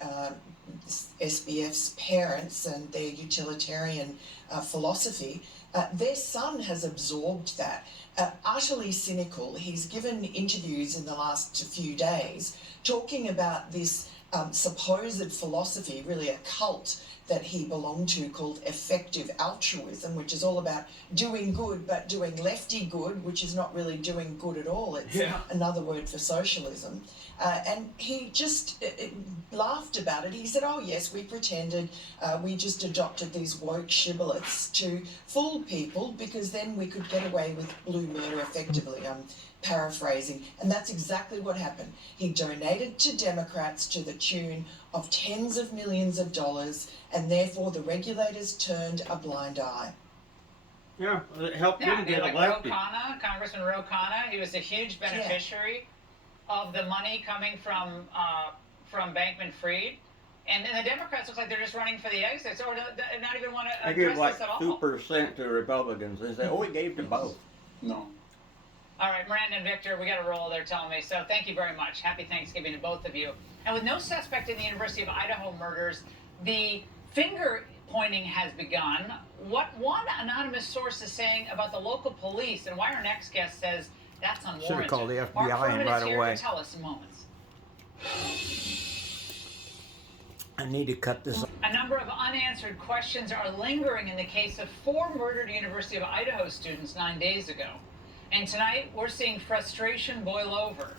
SBF's parents and their utilitarian philosophy, their son has absorbed that. Utterly cynical. He's given interviews in the last few days talking about this supposed philosophy, really a cult that he belonged to called effective altruism, which is all about doing good but doing lefty good, which is not really doing good at all. It's another word for socialism. And he just laughed about it. He said, oh yes, we pretended, we just adopted these woke shibboleths to fool people because then we could get away with blue murder effectively. I'm paraphrasing. And that's exactly what happened. He donated to Democrats to the tune of tens of millions of dollars, and therefore the regulators turned a blind eye. Yeah, it helped him get elected. Congressman Ro Khanna, he was a huge beneficiary of the money coming from Bankman-Fried. And the Democrats look like they're just running for the exits or not even want to address this at all. I give like 2% to Republicans. They say, oh, we gave to both. No. All right, Miranda and Victor, we got a roll, they're telling me. So thank you very much. Happy Thanksgiving to both of you. And with no suspect in the University of Idaho murders, the finger pointing has begun. What one anonymous source is saying about the local police and why our next guest says that's unwarranted. Should have called the FBI Mark Furman in right is here away. to tell us in moments. I need to cut this off. A number of unanswered questions are lingering in the case of 4 murdered University of Idaho students 9 days ago. And tonight, we're seeing frustration boil over.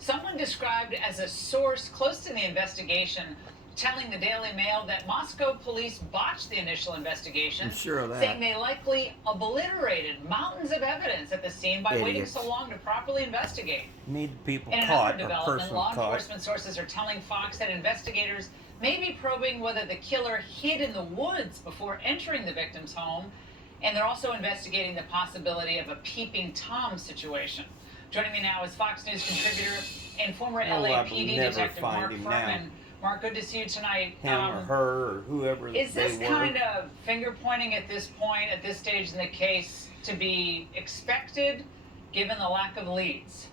Someone described as a source close to the investigation telling the Daily Mail that Moscow police botched the initial investigation, I'm sure of that. saying they likely obliterated mountains of evidence at the scene by waiting Idiots. so long to properly investigate. Need people In caught another or development, person law caught. enforcement sources are telling Fox that investigators may be probing whether the killer hid in the woods before entering the victim's home, and they're also investigating the possibility of a peeping Tom situation. Joining me now is Fox News contributor and former LAPD detective Mark Furman. Mark, good to see you tonight. Him or her or whoever Is they this were. kind of finger pointing at this point, at this stage in the case, to be expected, given the lack of leads?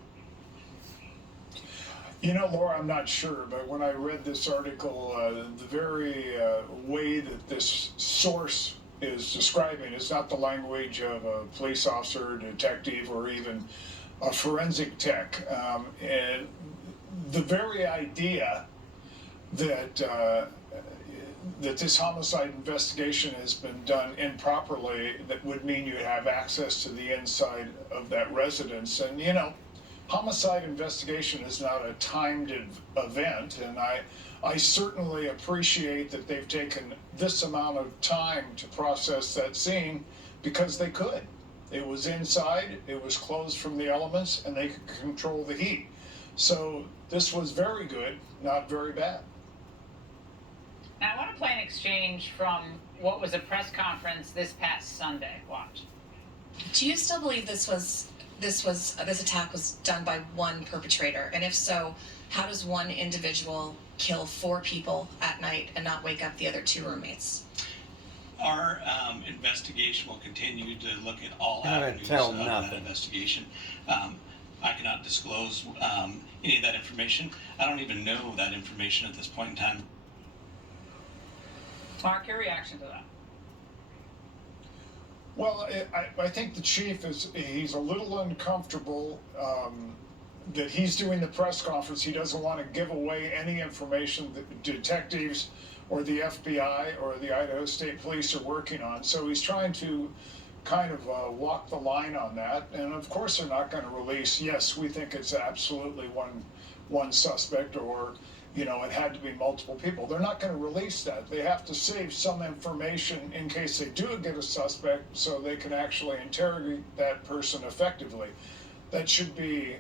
You know, Laura, I'm not sure, but when I read this article, the very way that this source is describing is not the language of a police officer, detective, or even a forensic tech. And the very idea that that this homicide investigation has been done improperly, that would mean you have access to the inside of that residence. And, you know, homicide investigation is not a timed event, and I certainly appreciate that they've taken this amount of time to process that scene because they could. It was inside, it was closed from the elements, and they could control the heat. So this was very good, not very bad. Now, I want to play an exchange from what was a press conference this past Sunday. Watch. Do you still believe this attack was done by one perpetrator? And if so, how does one individual kill 4 people at night and not wake up the other 2 roommates? Our investigation will continue to look at all avenues tell of nothing. that investigation. I cannot disclose any of that information. I don't even know that information at this point in time. Mark, your reaction to that? Well, I think the chief he's a little uncomfortable that he's doing the press conference. He doesn't want to give away any information that detectives or the FBI or the Idaho State Police are working on. So he's trying to kind of walk the line on that. And of course they're not going to release, yes, we think it's absolutely one suspect, or you know, it had to be multiple people. They're not going to release that. They have to save some information in case they do get a suspect so they can actually interrogate that person effectively. That should be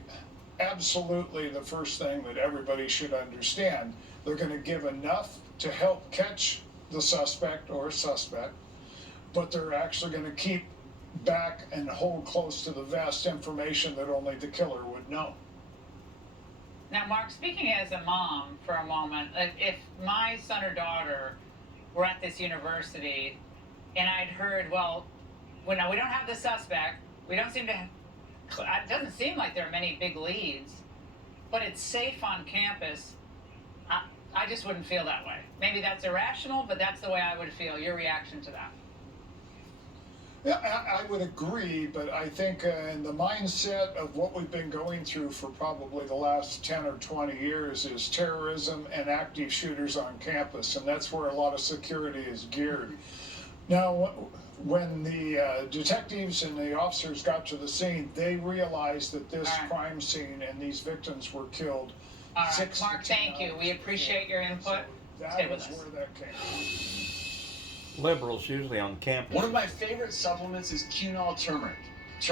absolutely the first thing that everybody should understand. They're going to give enough to help catch the suspect or suspect, but they're actually going to keep back and hold close to the vest information that only the killer would know. Now, Mark, speaking as a mom for a moment, if my son or daughter were at this university and I'd heard, well, we don't have the suspect, we don't seem to have, it doesn't seem like there are many big leads, but it's safe on campus, I just wouldn't feel that way. Maybe that's irrational, but that's the way I would feel. Your reaction to that? Yeah, I would agree, but I think in the mindset of what we've been going through for probably the last 10 or 20 years is terrorism and active shooters on campus, and that's where a lot of security is geared. Now, when the detectives and the officers got to the scene, they realized that this crime scene and these victims were killed. All right, Mark, thank you. We appreciate your input. Stay with us. Where that came from. Liberals usually on campus. One of my favorite supplements is quinol turmeric.